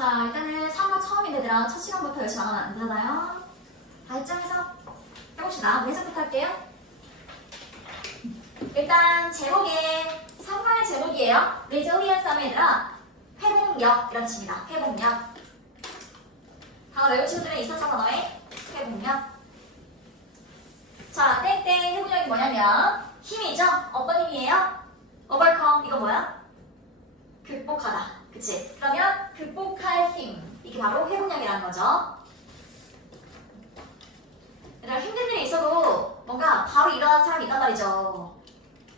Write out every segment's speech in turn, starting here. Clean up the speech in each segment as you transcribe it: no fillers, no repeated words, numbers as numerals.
자, 일단은 3과 처음인데 얘들아 첫 시간부터 열심히 안 하면 안 되잖아요. 다 입장해서 해봅시다. 해석부터 할게요. 일단 제목에 3과의 제목이에요. 레지리언스 하면 얘들아 회복력 이런 뜻입니다. 회복력. 단어 외운 친구들은 2, 4, 4 단어의 회복력. 자, 땡땡 회복력이 뭐냐면 힘이죠? 어떤 힘이에요? overcome 이거 뭐야? 극복하다. 그치? 그러면 극복할 힘 이게 바로 회복력이라는 거죠. 얘들아 힘든 일이 있어도 뭔가 바로 일어나는 사람이 있단 말이죠.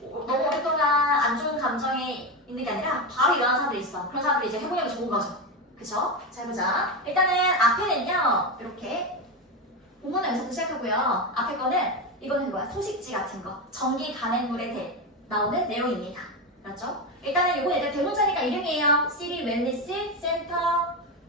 너무 오랫동안 안 좋은 감정에 있는 게 아니라 바로 일어나는 사람들이 있어. 그런 사람들이 이제 회복력이 좋은 거죠. 그쵸? 자, 해보자. 일단은 앞에는요 이렇게 본문의 여기서부터 시작하고요. 앞에 거는 이거는 뭐야? 소식지 같은 거. 전기 간행물에 나오는 내용입니다. 맞죠? 일단은 이거 얘들 대문자니까 이름이에요. City Wellness Center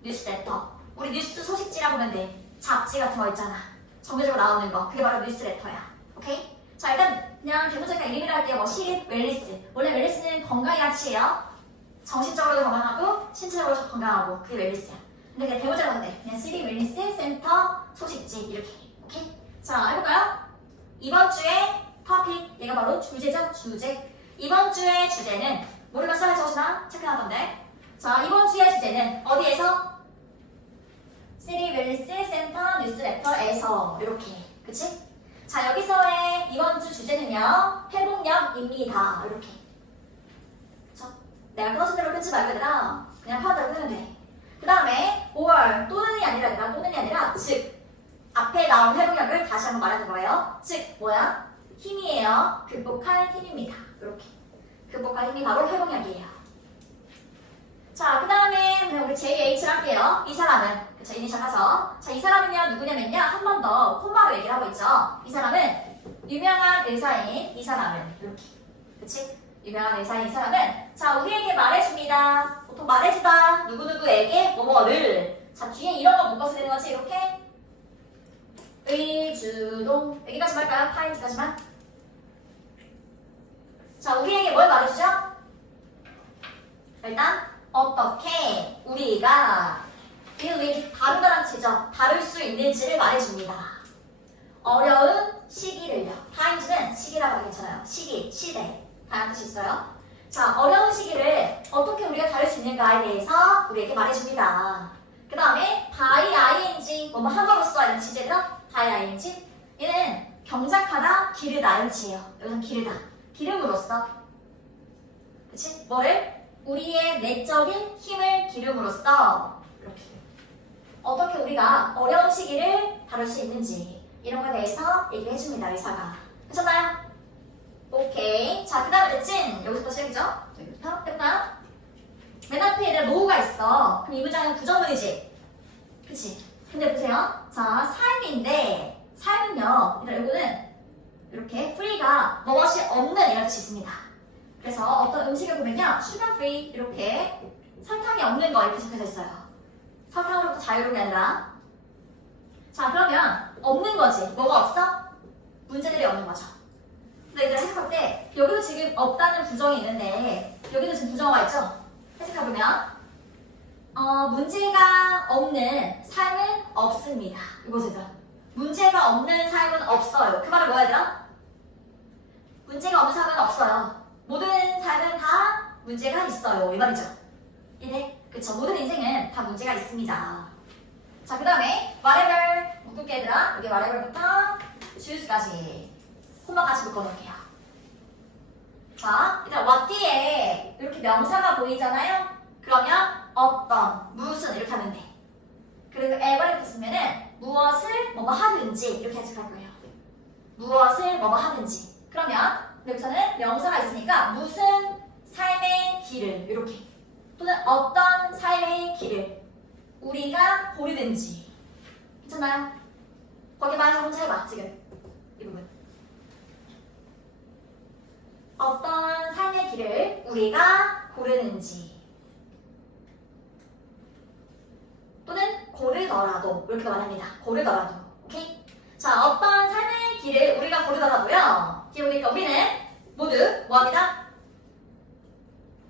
Newsletter. 우리 뉴스 소식지라고 보면 돼. 잡지 같은 거 있잖아. 정규적으로 나오는 거. 그게 바로 뉴스레터야. 오케이? 자, 일단 그냥 대문자니까 이름이라 할게요. 뭐 City Wellness. 원래 웰니스는 건강의 가치예요. 정신적으로도 건강하고 신체적으로도 건강하고 그게 웰니스야. 근데 그냥 대문자로 하면 돼. 그냥 City Wellness Center 소식지 이렇게. 오케이? 자, 해볼까요? 이번 주의 토픽. 얘가 바로 주제죠. 주제. 이번 주의 주제는 모르면 써야 적으시나? 체크하던데. 자, 이번 주의 주제는 어디에서? City Wellness Center 뉴스레터에서 이렇게. 그치? 자, 여기서의 이번 주 주제는요 회복력입니다. 이렇게. 그쵸? 내가 끊어진 대로 끊지 말고 얘들아 그냥 파대로 끊으면 돼. 그 다음에 5월 또는이 아니라 즉 앞에 나온 회복력을 다시 한번 말하는 거예요. 즉 뭐야? 힘이에요. 극복할 힘입니다. 이렇게. 극복할 힘이 바로 회복력이에요. 자, 그 다음에 그냥 우리 JH를 할게요. 이 사람은, 그쵸, 이니셜 하죠. 자, 이 사람은요, 누구냐면요, 한 번 더 콤마로 얘기를 하고 있죠. 이 사람은 유명한 의사인 이 사람은, 이렇게. 그치? 유명한 의사인 이 사람은, 자, 우리에게 말해줍니다. 보통 말해주다, 누구누구에게 뭐뭐를. 자, 뒤에 이런 거 묶어서 되는 거지, 이렇게. 의주동. 여기까지만 할까요? 타임즈까지만. 자, 우리에게 뭘 말해주죠? 일단 어떻게 우리가 deal with 다룬다는 뜻이죠. 다룰 수 있는지를 말해줍니다. 어려운 시기를요. times는 시기라고 하면 괜찮아요. 시기, 시대. 다양한 뜻이 있어요. 자, 어려운 시기를 어떻게 우리가 다룰 수 있는가에 대해서 우리에게 말해줍니다. 그 다음에 by ing, 뭐뭐 함으로써 이런 지제죠. by ing. 얘는 경작하다, 기르다 이런 뜻이에요. 여기서 기르다. 기름으로써. 그치? 뭐를? 우리의 내적인 힘을 기름으로써 이렇게 어떻게 우리가 어려운 시기를 다룰 수 있는지 이런 거에 대해서 얘기를 해줍니다. 의사가. 괜찮나요? 오케이. 자, 그 다음에 찐. 여기서부터 시작이죠? 여기부터 해볼까요? 맨 앞에 얘들아 노우가 있어. 그럼 이 문장은 부정문이지? 그치? 근데 보세요. 자, 삶인데 삶은요. 얘들아 이거는 이렇게 free가 무엇이 없는 이런 뜻이 있습니다. 그래서 어떤 음식을 보면요 sugar free 이렇게 설탕이 없는 거 이렇게 적혀져 있어요. 설탕으로부터 자유로운 게 아니라. 자, 그러면 없는 거지. 뭐가 없어? 문제들이 없는 거죠. 근데 얘들아 해석할 때 여기도 지금 없다는 부정이 있는데 여기도 지금 부정어가 있죠? 해석해보면 문제가 없는 삶은 없습니다. 이거죠 얘들아. 문제가 없는 삶은 없어요. 그 말은 뭐야 얘들아? 문제가 없는 삶은 없어요. 모든 삶은 다 문제가 있어요. 이 말이죠. 이네? 그쵸. 모든 인생은 다 문제가 있습니다. 자, 그 다음에 whatever 묶을게 얘들아. 여기 whatever부터 choose까지 콤마 같이 묶어놓을게요. 자, 일단 what 뒤에 이렇게 명사가 보이잖아요. 그러면 어떤, 무슨 이렇게 하면 돼. 그리고 ever이렇게 쓰면은 무엇을 뭐뭐 하든지 이렇게 해석할 거예요. 무엇을 뭐뭐 하든지. 그러면 여기서는 명사가 있으니까 무슨 삶의 길을 이렇게 또는 어떤 삶의 길을 우리가 고르든지. 괜찮나요? 거기 말해서 혼자 해봐 지금 이 부분. 어떤 삶의 길을 우리가 고르는지 또는 고르더라도 이렇게 말합니다. 고르더라도. 오케이? 자, 어떤 삶의 길을 우리가 고르더라도요. 기억이니까 우리는 모두 뭐합니다?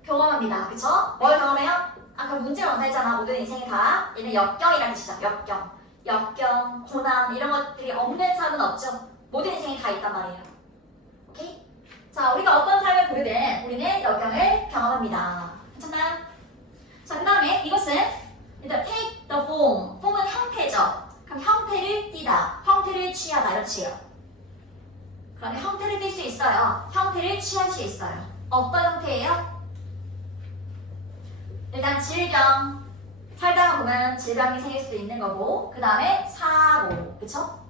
경험합니다. 그쵸? 뭘 경험해요? 아까 문제 원사했잖아. 모든 인생이 다. 얘는 역경이라는 뜻이죠. 역경. 역경, 고난 이런 것들이 없는 삶은 없죠. 모든 인생이 다 있단 말이에요. 오케이? 자, 우리가 어떤 삶을 보르든 우리는 역경을 경험합니다. 괜찮나요? 자, 그 다음에 이것은 일단 take the form. form은 형태죠. 그럼 형태를 띠다. 형태를 취하다. 이런 뜻이에요. 그러면 형태를 띌 수 있어요. 형태를 취할 수 있어요. 어떤 형태예요? 일단 질병. 살다가 보면 질병이 생길 수도 있는 거고, 그 다음에 사고, 그쵸?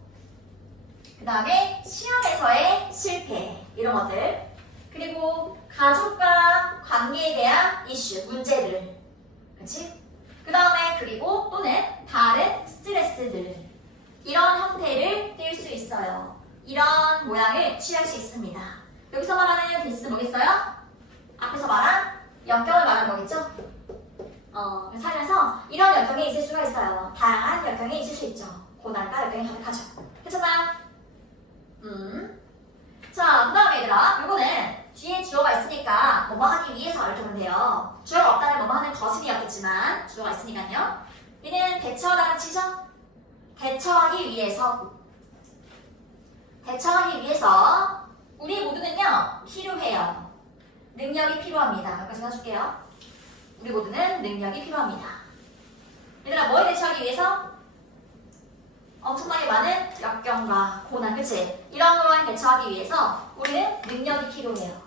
그 다음에 시험에서의 실패, 이런 것들. 그리고 가족과 관계에 대한 이슈, 문제들. 그치? 그 다음에 그리고 또는 다른 스트레스들. 이런 형태를 띌 수 있어요. 이런 모양을 취할 수 있습니다. 여기서 말하는 디스는 뭐겠어요? 앞에서 말한 역경을 말하는 거겠죠? 살면서 이런 역경이 있을 수가 있어요. 다양한 역경이 있을 수 있죠. 고난과 역경이 가득하죠. 괜찮나요? 자, 그 다음에 얘들아, 요거는 뒤에 주어가 있으니까 뭐뭐 하기 위해서 이렇게 보면 돼요. 주어가 없다면 뭐뭐 하는 것이었겠지만 주어가 있으니까요. 얘는 대처하다는 치죠? 대처하기 위해서. 대처하기 위해서 우리 모두는요 필요해요. 능력이 필요합니다. 여기까지 해줄게요. 우리 모두는 능력이 필요합니다. 얘들아, 뭐에 대처하기 위해서? 엄청나게 많은 역경과 고난, 그치? 이런 거에 대처하기 위해서 우리는 능력이 필요해요.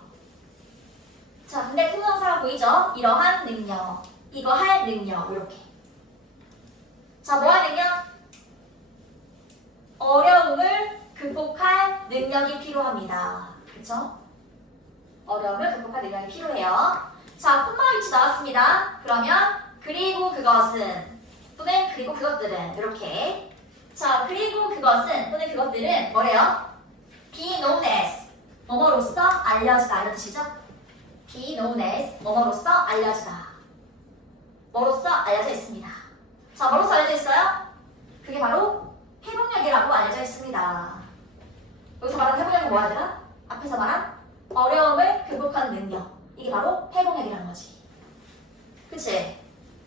자, 근데 통동사가 보이죠? 이러한 능력, 이거 할 능력, 이렇게. 자, 뭐 할 능력? 어려움을 극복할 능력이 필요합니다. 그쵸? 어려움을 극복할 능력이 필요해요. 자, 콤마 위치 나왔습니다. 그러면 그리고 그것은 또는 그리고 그것들은 이렇게. 자, 그리고 그것은 또는 그것들은 뭐래요? be known as 뭐뭐로써 알려지다 이런 뜻이죠? be known as 뭐뭐로써 알려지다. 뭐로써 알려져 있습니다. 자, 뭐로써 알려져 있어요? 그게 바로 회복력이라고 알려져 있습니다. 여기서 말하는 회복력은 뭐야 얘들아? 앞에서 말한 어려움을 극복하는 능력. 이게 바로 회복력이라는 거지. 그치?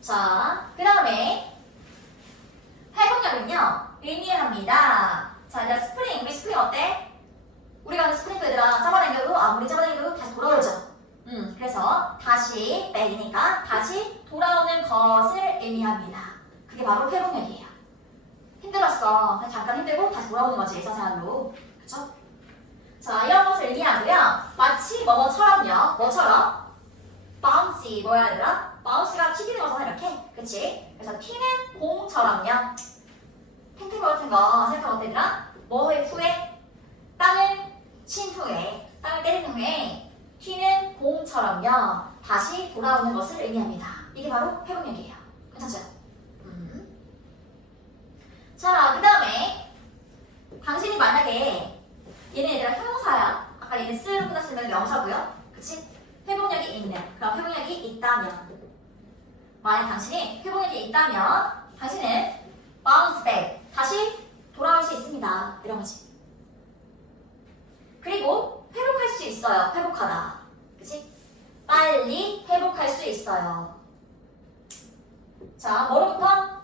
자, 그 다음에 회복력은요 의미합니다. 자, 이제 스프링. 우리 스프링 어때? 우리가 하는 스프링도 얘들아 잡아당겨도 아무리 잡아당겨도 다시 돌아오죠. 그래서 다시 백이니까 다시 돌아오는 것을 의미합니다. 그게 바로 회복력이에요. 힘들었어. 그냥 잠깐 힘들고 다시 돌아오는 거지. 일상생활로. 그쵸? 자, 이런 것을 의미하고요. 마치 뭐뭐처럼요. 뭐처럼? bouncy 뭐야 얘들아? bounce가 튀기는 거잖아 이렇게. 그치? 그래서 튀는 공처럼요. 탱탱볼 같은 거 생각하면 어때 얘들아? 뭐 후에? 땅을 친 후에, 땅을 때린 후에 튀는 공처럼요. 다시 돌아오는 것을 의미합니다. 이게 바로 회복력이에요. 괜찮죠? 자, 그 다음에 당신이 만약에 얘는 얘들아 형용사야. 아까 얘는 쓰로 끝났으면 명사고요. 그치? 회복력이 있는. 그럼 회복력이 있다면 만약 당신이 회복력이 있다면 당신은 bounce back. 다시 돌아올 수 있습니다. 이런 거지. 그리고 회복할 수 있어요. 회복하다. 그치? 빨리 회복할 수 있어요. 자, 뭐로부터?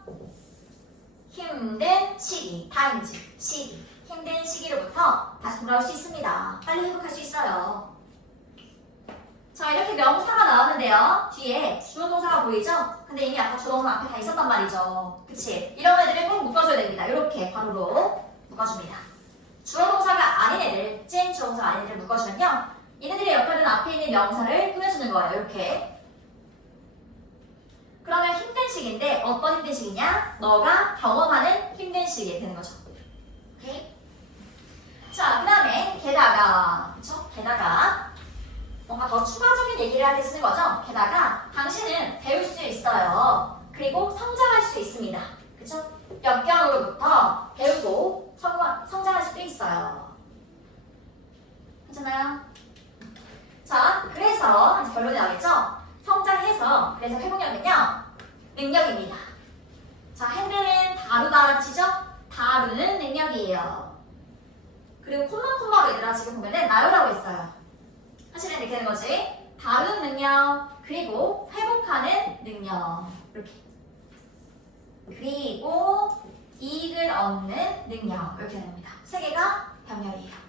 힘든 시기, times, 시기. 힘든 시기로부터 다시 돌아올 수 있습니다. 빨리 회복할 수 있어요. 자, 이렇게 명사가 나왔는데요. 뒤에 주어 동사가 보이죠? 근데 이미 아까 주어 동사 앞에 다 있었단 말이죠. 그치? 이런 애들을 꼭 묶어줘야 됩니다. 이렇게 괄호로 묶어줍니다. 주어 동사가 아닌 애들, 찐 주어 동사가 아닌 애들을 묶어주면요. 얘네들의 역할은 앞에 있는 명사를 꾸며주는 거예요. 이렇게. 그러면 힘든 시기인데 어떤 힘든 시기냐? 너가 경험하는 힘든 시기 되는 거죠. 오케이? 자, 그 다음에 게다가, 그쵸? 게다가 뭔가 더 추가적인 얘기를 할 때 쓰는 거죠. 게다가 당신은 배울 수 있어요. 그리고 성장할 수 있습니다. 그쵸? 역경으로부터 배우고 성장할 수도 있어요. 괜찮나요? 자, 그래서 이제 결론이 나오겠죠? 성장해서 그래서 회복력은요 능력입니다. 자, 핸들은 다루다 치죠? 다루는 능력이에요. 그리고 콤마로 얘들아 지금 보면은 나열하고 있어요. 사실은 이렇게 되는 거지. 다루는 능력 그리고 회복하는 능력. 이렇게. 그리고 이익을 얻는 능력. 이렇게 됩니다. 세 개가 병렬이에요.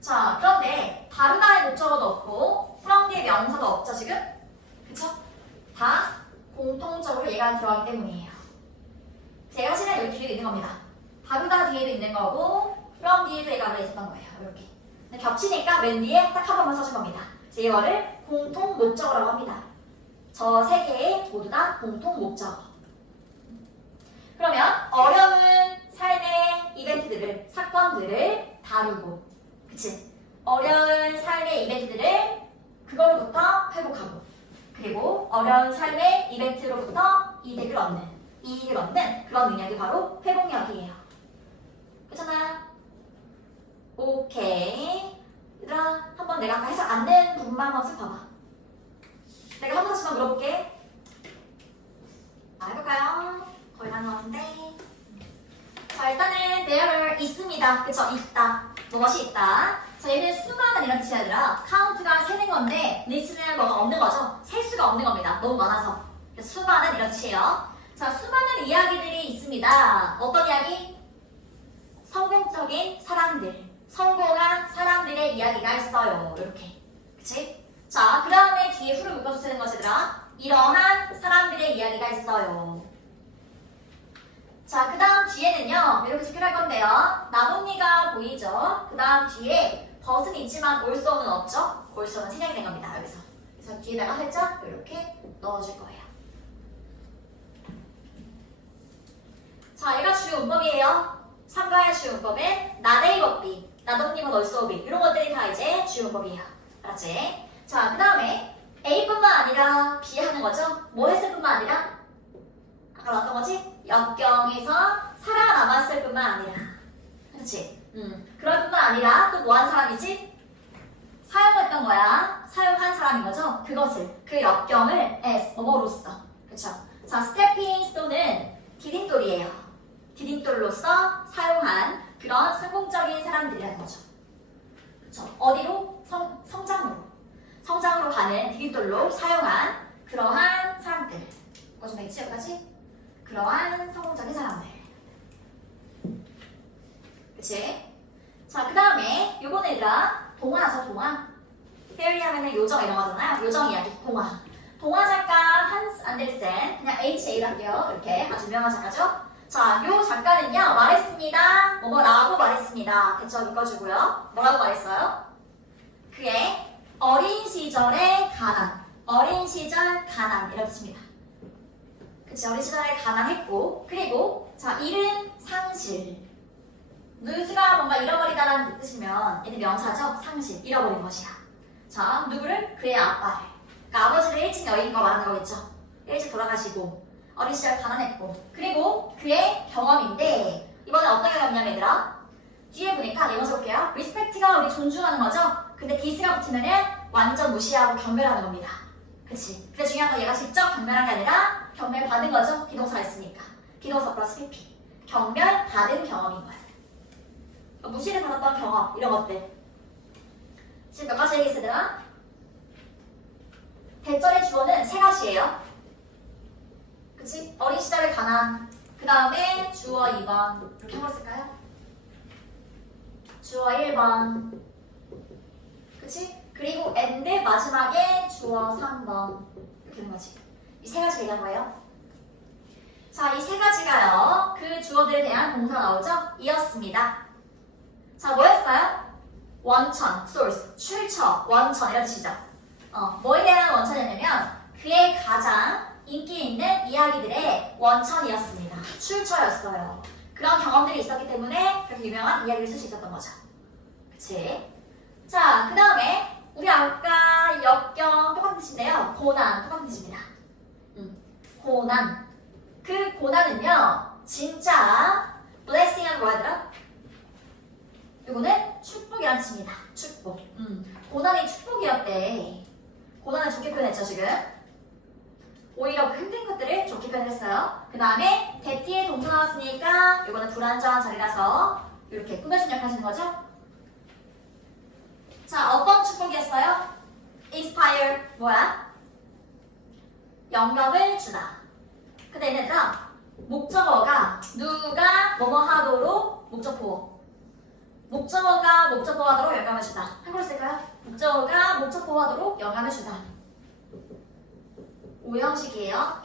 자, 그런데 다르다의 목적어도 없고 from 뒤에 명사도 없죠, 지금? 그쵸? 다 공통적으로 얘가 들어가기 때문이에요. 제가 실은 여기 뒤에도 있는 겁니다. 다르다 뒤에도 있는 거고 from 뒤에도 얘가 있었던 거예요. 이렇게. 근데 겹치니까 맨 뒤에 딱 한 번만 써준 겁니다. 이거를 공통 목적어라고 합니다. 저 세 개의 모두 다 공통 목적어. 그러면 어려운 삶의 이벤트들을, 사건들을 다루고, 그치? 어려운 삶의 이벤트들을 그거로부터 회복하고, 그리고 어려운 삶의 이벤트로부터 이익을 얻는 그런 능력이 바로 회복력이에요. 그렇잖아요? 오케이. 얘들아, 한번 내가 아까 해석 안 된 부분만 한번 쓱 봐봐. 내가 한 번씩만 물어볼게. 해볼까요? 거의 다 나왔는데. 자, 일단은 there 있습니다. 그쵸? 있다. 무엇이 있다. 자, 얘는 수많은 이런 뜻이 아니라 카운트가 세는 건데 리스는 뭐가 없는 거죠? 셀 수가 없는 겁니다. 너무 많아서. 그래서 수많은 이런 뜻이에요. 자, 수많은 이야기들이 있습니다. 어떤 이야기? 성공적인 사람들, 성공한 사람들의 이야기가 있어요. 이렇게. 그치? 자, 그 다음에 뒤에 후를 묶어주시는 것이더라. 이러한 사람들의 이야기가 있어요. 자, 그 다음 뒤에는요. 이렇게 체크할 건데요. 나뭇잎가 보이죠? 그 다음 뒤에 벗은 있지만 올소는 없죠? 올소는 생략이 된 겁니다. 여기서. 그래서 뒤에다가 살짝 이렇게 넣어줄 거예요. 자, 얘가 주요 문법이에요. 3가의 주요 문법은 나데이 법비, 나뭇잎은 올소비 이런 것들이 다 이제 주요 문법이에요. 알았지? 자, 그 다음에 A뿐만 아니라 B 하는 거죠? 뭐 했을 뿐만 아니라 아까 어떤 거지? 역경에서 살아남았을 뿐만 아니라 그렇지? 그럴 뿐만 아니라 또 뭐 한 사람이지? 사용했던 거야. 사용한 사람인 거죠? 그것을, 그 역경을 as, 뭐로써 그쵸? 자, 스태핑 스톤은 디딤돌이에요. 디딤돌로서 사용한 그런 성공적인 사람들이라는 거죠. 그쵸? 어디로? 성장으로 가는 디딤돌로 사용한 그러한 사람들. 이거 좀 있지, 여기까지? 그러한 성공적인 사람들. 그치? 자, 그 다음에 요거는 얘들아 동화죠, 동화. 페어리 하면은 요정 이런 거잖아요. 요정 이야기, 동화. 동화 작가 한스 안델센, 그냥 HA로 할게요. 이렇게 아주 유명한 작가죠. 자, 요 작가는요 말했습니다. 뭐뭐라고 말했습니다. 그쵸? 묶어주고요. 뭐라고 말했어요? 그의 어린 시절의 가난, 어린 시절 가난 이라고 씁니다. 그치? 어린 시절에 가난했고, 그리고 자, 잃은 상실. 루즈가 뭔가 잃어버리다라는 뜻이면 얘는 명사죠? 상실, 잃어버린 것이야. 자, 누구를? 그의 아빠를. 그러니까 아버지를 일찍 여인 거 말하는 거겠죠? 일찍 돌아가시고 어린 시절 가난했고, 그리고 그의 경험인데 이번엔 어떤 경험이냐면 얘들아 뒤에 보니까 이거 먼저 볼게요. respect가 우리 존중하는 거죠? 근데 this가 붙으면은 완전 무시하고 경멸하는 겁니다. 그치? 근데 중요한 건 얘가 직접 경멸한 게 아니라 경멸받은 거죠? 비동사가 있으니까. 비동사 플러스 PP. 경멸받은 경험인 거야. 무시를 받았던 경험, 이런 것들. 지금 몇 가지 얘기했으나 대절의 주어는 세 가지예요. 그치? 어린 시절의 가난. 그 다음에 주어 2번. 이렇게 한번 쓸까요? 주어 1번. 그치? 그리고 and 마지막에 주어 3번. 이렇게 되는 거지. 이 세 가지 얘기한 거예요. 자, 이 세 가지가요. 그 주어들에 대한 동사가 나오죠? 이었습니다. 자, 뭐였어요? 원천, source, 출처, 원천 이런 뜻이죠. 뭐에 대한 원천이냐면 그의 가장 인기 있는 이야기들의 원천이었습니다. 출처였어요. 그런 경험들이 있었기 때문에 그렇게 유명한 이야기를 쓸 수 있었던 거죠. 그치? 자, 그 다음에 우리 아까 역경 똑같은 뜻인데요. 고난 똑같은 뜻입니다. 고난. 그 고난은요. 진짜 blessing은 뭐라더라? 이거는 축복이라는 뜻입니다. 축복. 고난이 축복이었대. 고난을 좋게 표현했죠, 지금. 오히려 그 힘든 것들을 좋게 표현했어요. 그 다음에 대티에 동사 나왔으니까 이거는 불안정한 자리라서 이렇게 꾸며준 역할 하시는 거죠. 자, 어떤 축복이었어요? inspire, 뭐야? 영감을 주다. 근데 얘네들아 목적어가 누가 뭐뭐 하도록 목적보호. 목적어가 목적보호 하도록 영감을 주다. 한글로 쓸까요? 목적어가 목적보호 하도록 영감을 주다. 오형식이에요.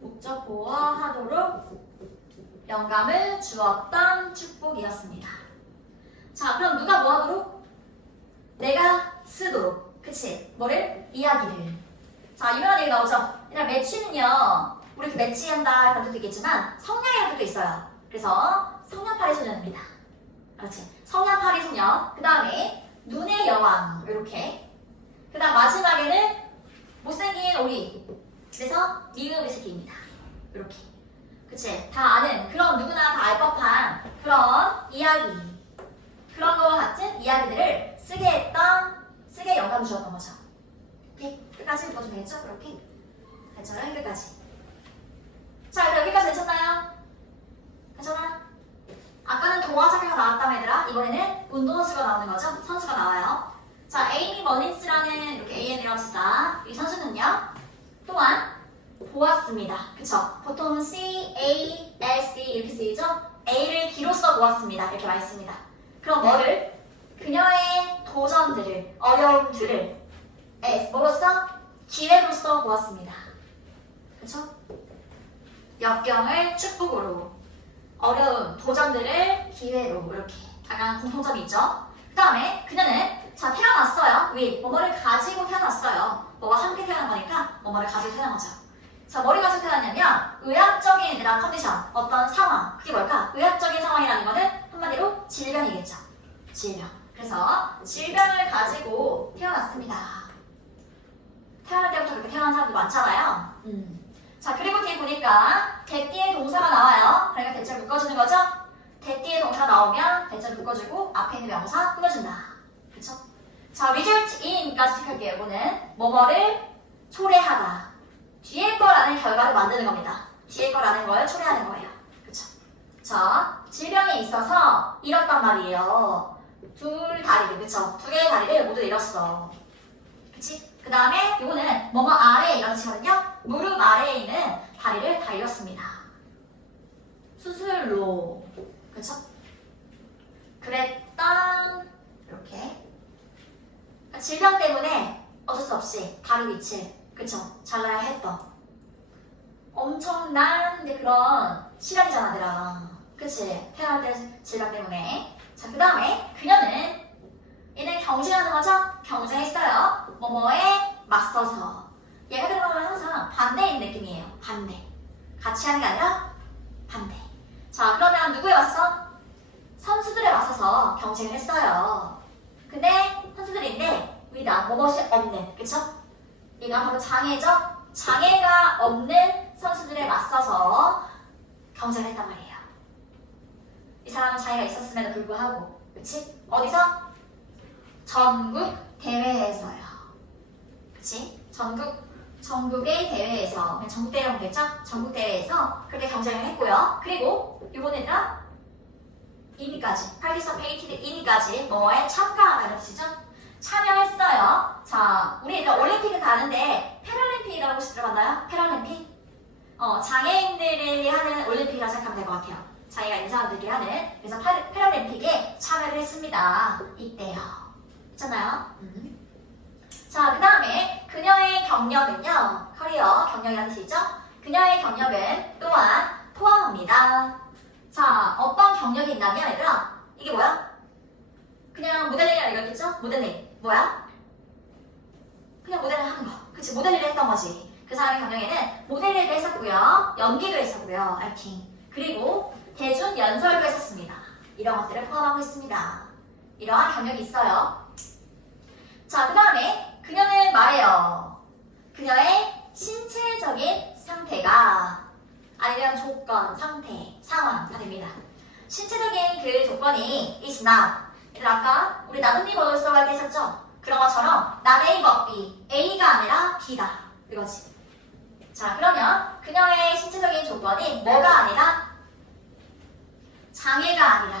목적보호 하도록 영감을 주었던 축복이었습니다. 자, 그럼 누가 뭐 하도록? 내가 쓰도록. 그치? 뭐를? 이야기를. 자, 유명한 얘기 나오죠? 일단 매취는요, 우리 이렇게 매치한다 이런 뜻도 있겠지만 성냥이라는 뜻도 있어요. 그래서 성냥팔이 소년입니다. 그렇지? 성냥팔이 소년. 그 다음에 눈의 여왕. 이렇게. 그 다음 마지막에는 못생긴 오리. 그래서 미운 새끼입니다. 이렇게. 그치? 다 아는 그런 누구나 다 알 법한 그런 이야기. 그런 거와 같은 이야기들을 쓰게 영감을 주었던 거죠. 오케이? 끝까지 읽어주면 되겠죠? 그렇게. 괜찮아요? 끝까지. 자, 일단 여기까지 괜찮나요? 괜찮아? 아까는 동화 작가가 나왔다며 얘들아. 이번에는 운동선수가 나오는 거죠? 선수가 나와요. 자, 에이미 머닌스라는 이렇게 AN이라고 합시다. 이 선수는요. 또한 보았습니다. 그쵸? 보통 C, A, S, D 이렇게 쓰이죠? A를 B로써 보았습니다. 이렇게 말했습니다. 그럼 뭐를? 그녀의 도전들을, 어려움들을 뭐로써? 기회로써 보았습니다. 그쵸? 역경을 축복으로, 어려움, 도전들을 기회로 이렇게 약간 공통점이 있죠? 그 다음에 그녀는 자 태어났어요. 뭐뭐를 가지고 태어났어요. 뭐와 함께 태어난 거니까 뭐뭐를 가지고 태어난 거죠. 자, 뭐를 가지고 태어났냐면 의학적인 이런 컨디션, 어떤 상황. 그게 뭘까? 의학적인 상황이라는 거는 한마디로 질병이겠죠. 질병. 그래서 질병을 가지고 태어났습니다. 태어날 때부터 그렇게 태어난 사람도 많잖아요. 자, 그리고 뒤에 보니까 대띠의 동사가 나와요. 그러니까 대자를 묶어주는 거죠? 대띠의 동사 나오면 대자를 묶어주고 앞에 있는 명사 끊어준다. 그쵸? 자, result in까지 체크할게요. 이거는 뭐뭐를 초래하다. 뒤에 거라는 결과를 만드는 겁니다. 뒤에 거라는 걸 초래하는 거예요. 그쵸? 자, 질병에 있어서 잃었단 말이에요. 둘 다리를, 그쵸? 두 개의 다리를 모두 잃었어. 그치? 그 다음에 이거는 뭐뭐 아래에 이런 뜻이거든요. 무릎 아래에 있는 다리를 다 잃었습니다. 수술로. 그쵸? 그랬던 이렇게 질병 때문에 어쩔 수 없이 다리 위치를 그쵸? 잘라야 했던 엄청난 그런 시간이잖아 얘들아. 그치? 태어날 때 질병 때문에. 자, 그 다음에 그녀는 얘는 경쟁하는 거죠? 경쟁했어요. 뭐뭐에 맞서서. 얘가 들어가면 항상 반대인 느낌이에요. 반대. 같이 하는 게 아니라 반대. 자, 그러면 누구에 맞서서? 선수들에 맞서서 경쟁을 했어요. 근데 선수들인데 위다 뭐뭇이 없는. 그쵸? 얘가 바로 장애죠? 장애가 없는 선수들에 맞서서 경쟁을 했단 말이에요. 이 사람은 장애가 있었음에도 불구하고. 그치? 어디서? 전국 대회에서요. 그치? 전국의 대회에서, 전국 대회라고 했겠죠? 전국 대회에서 그렇게 경쟁을 했고요. 그리고 이번에는 인이까지, participated in까지 뭐에 참가하다는 뜻이죠? 참여했어요. 자, 우리 일단 올림픽은 가는데 패럴림픽이라고 혹시 들어봤나요? 패럴림픽? 장애인들이 하는 올림픽이라고 생각하면 될 것 같아요. 자기가 있는 사람들끼리 하는. 그래서 패럴림픽에 참여를 했습니다. 이때요. 있잖아요. 자, 그 다음에 그녀의 경력은요. 커리어, 경력이라는 뜻이죠. 그녀의 경력은 또한 포함합니다. 자, 어떤 경력이 있냐면 얘들아, 이게 뭐야? 그냥 모델링이라고 읽었겠죠? 모델링. 뭐야? 그냥 모델을 하는 거. 그치? 모델 일을 했던 거지. 그 사람의 경력에는 모델 일도 했었고요. 연기도 했었고요. 액팅. 그리고 대중 연설도 했었습니다. 이런 것들을 포함하고 있습니다. 이러한 경력이 있어요. 자, 그 다음에 그녀는 말해요. 그녀의 신체적인 상태가 아니면 조건, 상태, 상황 다 됩니다. 신체적인 그 조건이 is not. 아까 우리 나뭇잎 버릇으로 할 때 했었죠? 그런 것처럼 not A but B. A가 아니라 B다. 이거지. 자, 그러면 그녀의 신체적인 조건이 뭐가 아니라 장애가 아니라.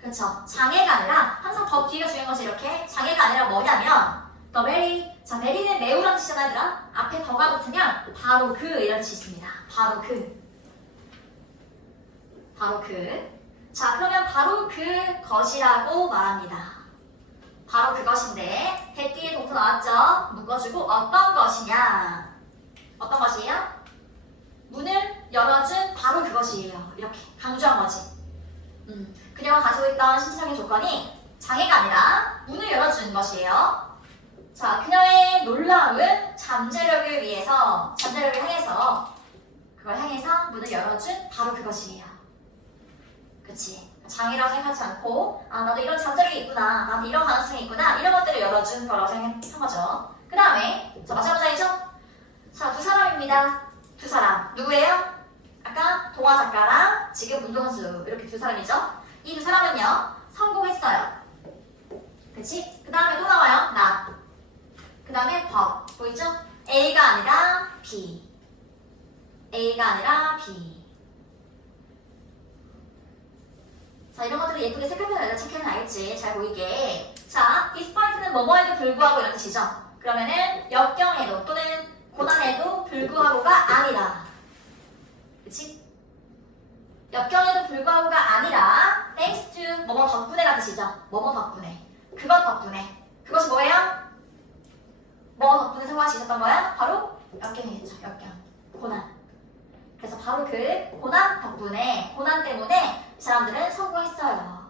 그렇죠? 장애가 아니라 항상 더 뒤가 중요한 것이 이렇게 장애가 아니라 뭐냐면 the very 자, very는 매우라는 뜻이잖아, 얘들아. 앞에 더가 붙으면 바로 그 이런 뜻이 있습니다. 바로 그. 바로 그. 자, 그러면 바로 그것이라고 말합니다. 바로 그것인데 that 뒤에 동사 나왔죠? 묶어주고 어떤 것이냐? 어떤 것이에요? 문을 열어준 바로 그것이에요. 이렇게 강조한 거지. 그녀가 가지고 있던 신체적인 조건이 장애가 아니라 문을 열어주는 것이에요. 자, 그녀의 놀라운 잠재력을 위해서, 잠재력을 향해서, 그걸 향해서 문을 열어준 바로 그것이에요. 그치? 장애라고 생각하지 않고, 아, 나도 이런 잠재력이 있구나, 나도 이런 가능성이 있구나, 이런 것들을 열어준 거라고 생각한 거죠. 그 다음에, 자, 마지막 문장이죠? 자, 두 사람입니다. 두 사람. 누구예요? 아까 동화 작가랑 지금 운동선수. 이렇게 두 사람이죠? 이 두 사람은요, 성공했어요. 그치? 그 다음에 또 나와요. not. 그 다음에 but. 보이죠? A가 아니라 B. A가 아니라 B. 자, 이런 것들을 예쁘게 색깔별로 체크하면 알겠지? 잘 보이게. 자, despite는 뭐뭐에도 불구하고 이런 뜻이죠? 그러면은 역경에도 또는 고난에도 불구하고가 아니라. 그치? 역경에도 불구하고가 아니라 thanks to 뭐뭐 덕분에라는 뜻이죠? 뭐뭐 덕분에. 그것 덕분에. 그것이 뭐예요? 뭐 덕분에 성공할 수 있었던 거야? 바로 역경이겠죠. 역경. 고난. 그래서 바로 그 고난 덕분에, 고난 때문에 이 사람들은 성공했어요.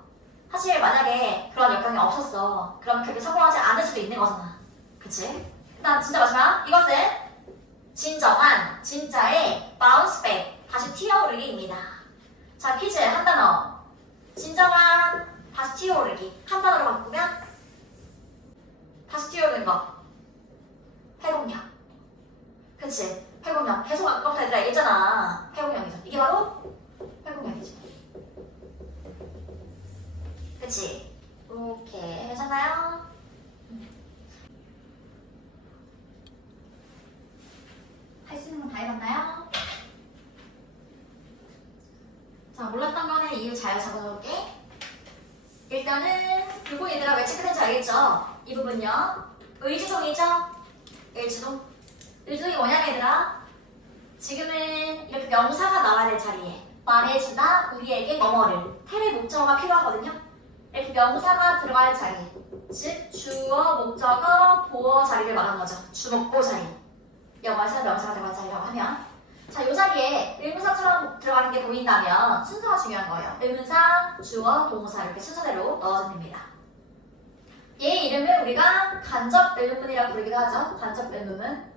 사실 만약에 그런 역경이 없었어. 그럼 그렇게 성공하지 않을 수도 있는 거잖아. 그치? 일단 진짜 마지막. 이것은 진정한, 진짜의 bounce back. 다시 튀어오르기입니다. 자, 퀴즈 한 단어. 진정한 다시 튀어오르기. 한 단어로 바꾸면 다시 튀어오르는 거. 회복력. 그치? 회복력. 계속 아까부터 얘들아 얘기했잖아. 회복력이죠. 이게 바로 회복력이죠. 그치? 오케이. 괜찮나요? 할 수 있는 건 다 해봤나요? 자, 몰랐던 거는 이유 잘 적어놓을게. 일단은 그리고 얘들아 왜 체크된지 알겠죠? 이 부분요. 의주동이죠? 의주동. 의주동이 뭐냐 얘들아? 지금은 이렇게 명사가 나와야 될 자리에 말해주다 우리에게 뭐뭐를 태를 목적어가 필요하거든요. 이렇게 명사가 들어갈 자리, 즉 주어, 목적어, 보어 자리를 말하는 거죠. 주목보 자리. 영어에서 명사가 들어갈 자리라고 하면 자, 이 자리에 의문사처럼 들어가는 게 보인다면 순서가 중요한 거예요. 의문사, 주어, 동사 이렇게 순서대로 넣어주면 됩니다. 얘 이름을 우리가 간접 의문문이라고 부르기도 하죠. 간접 의문문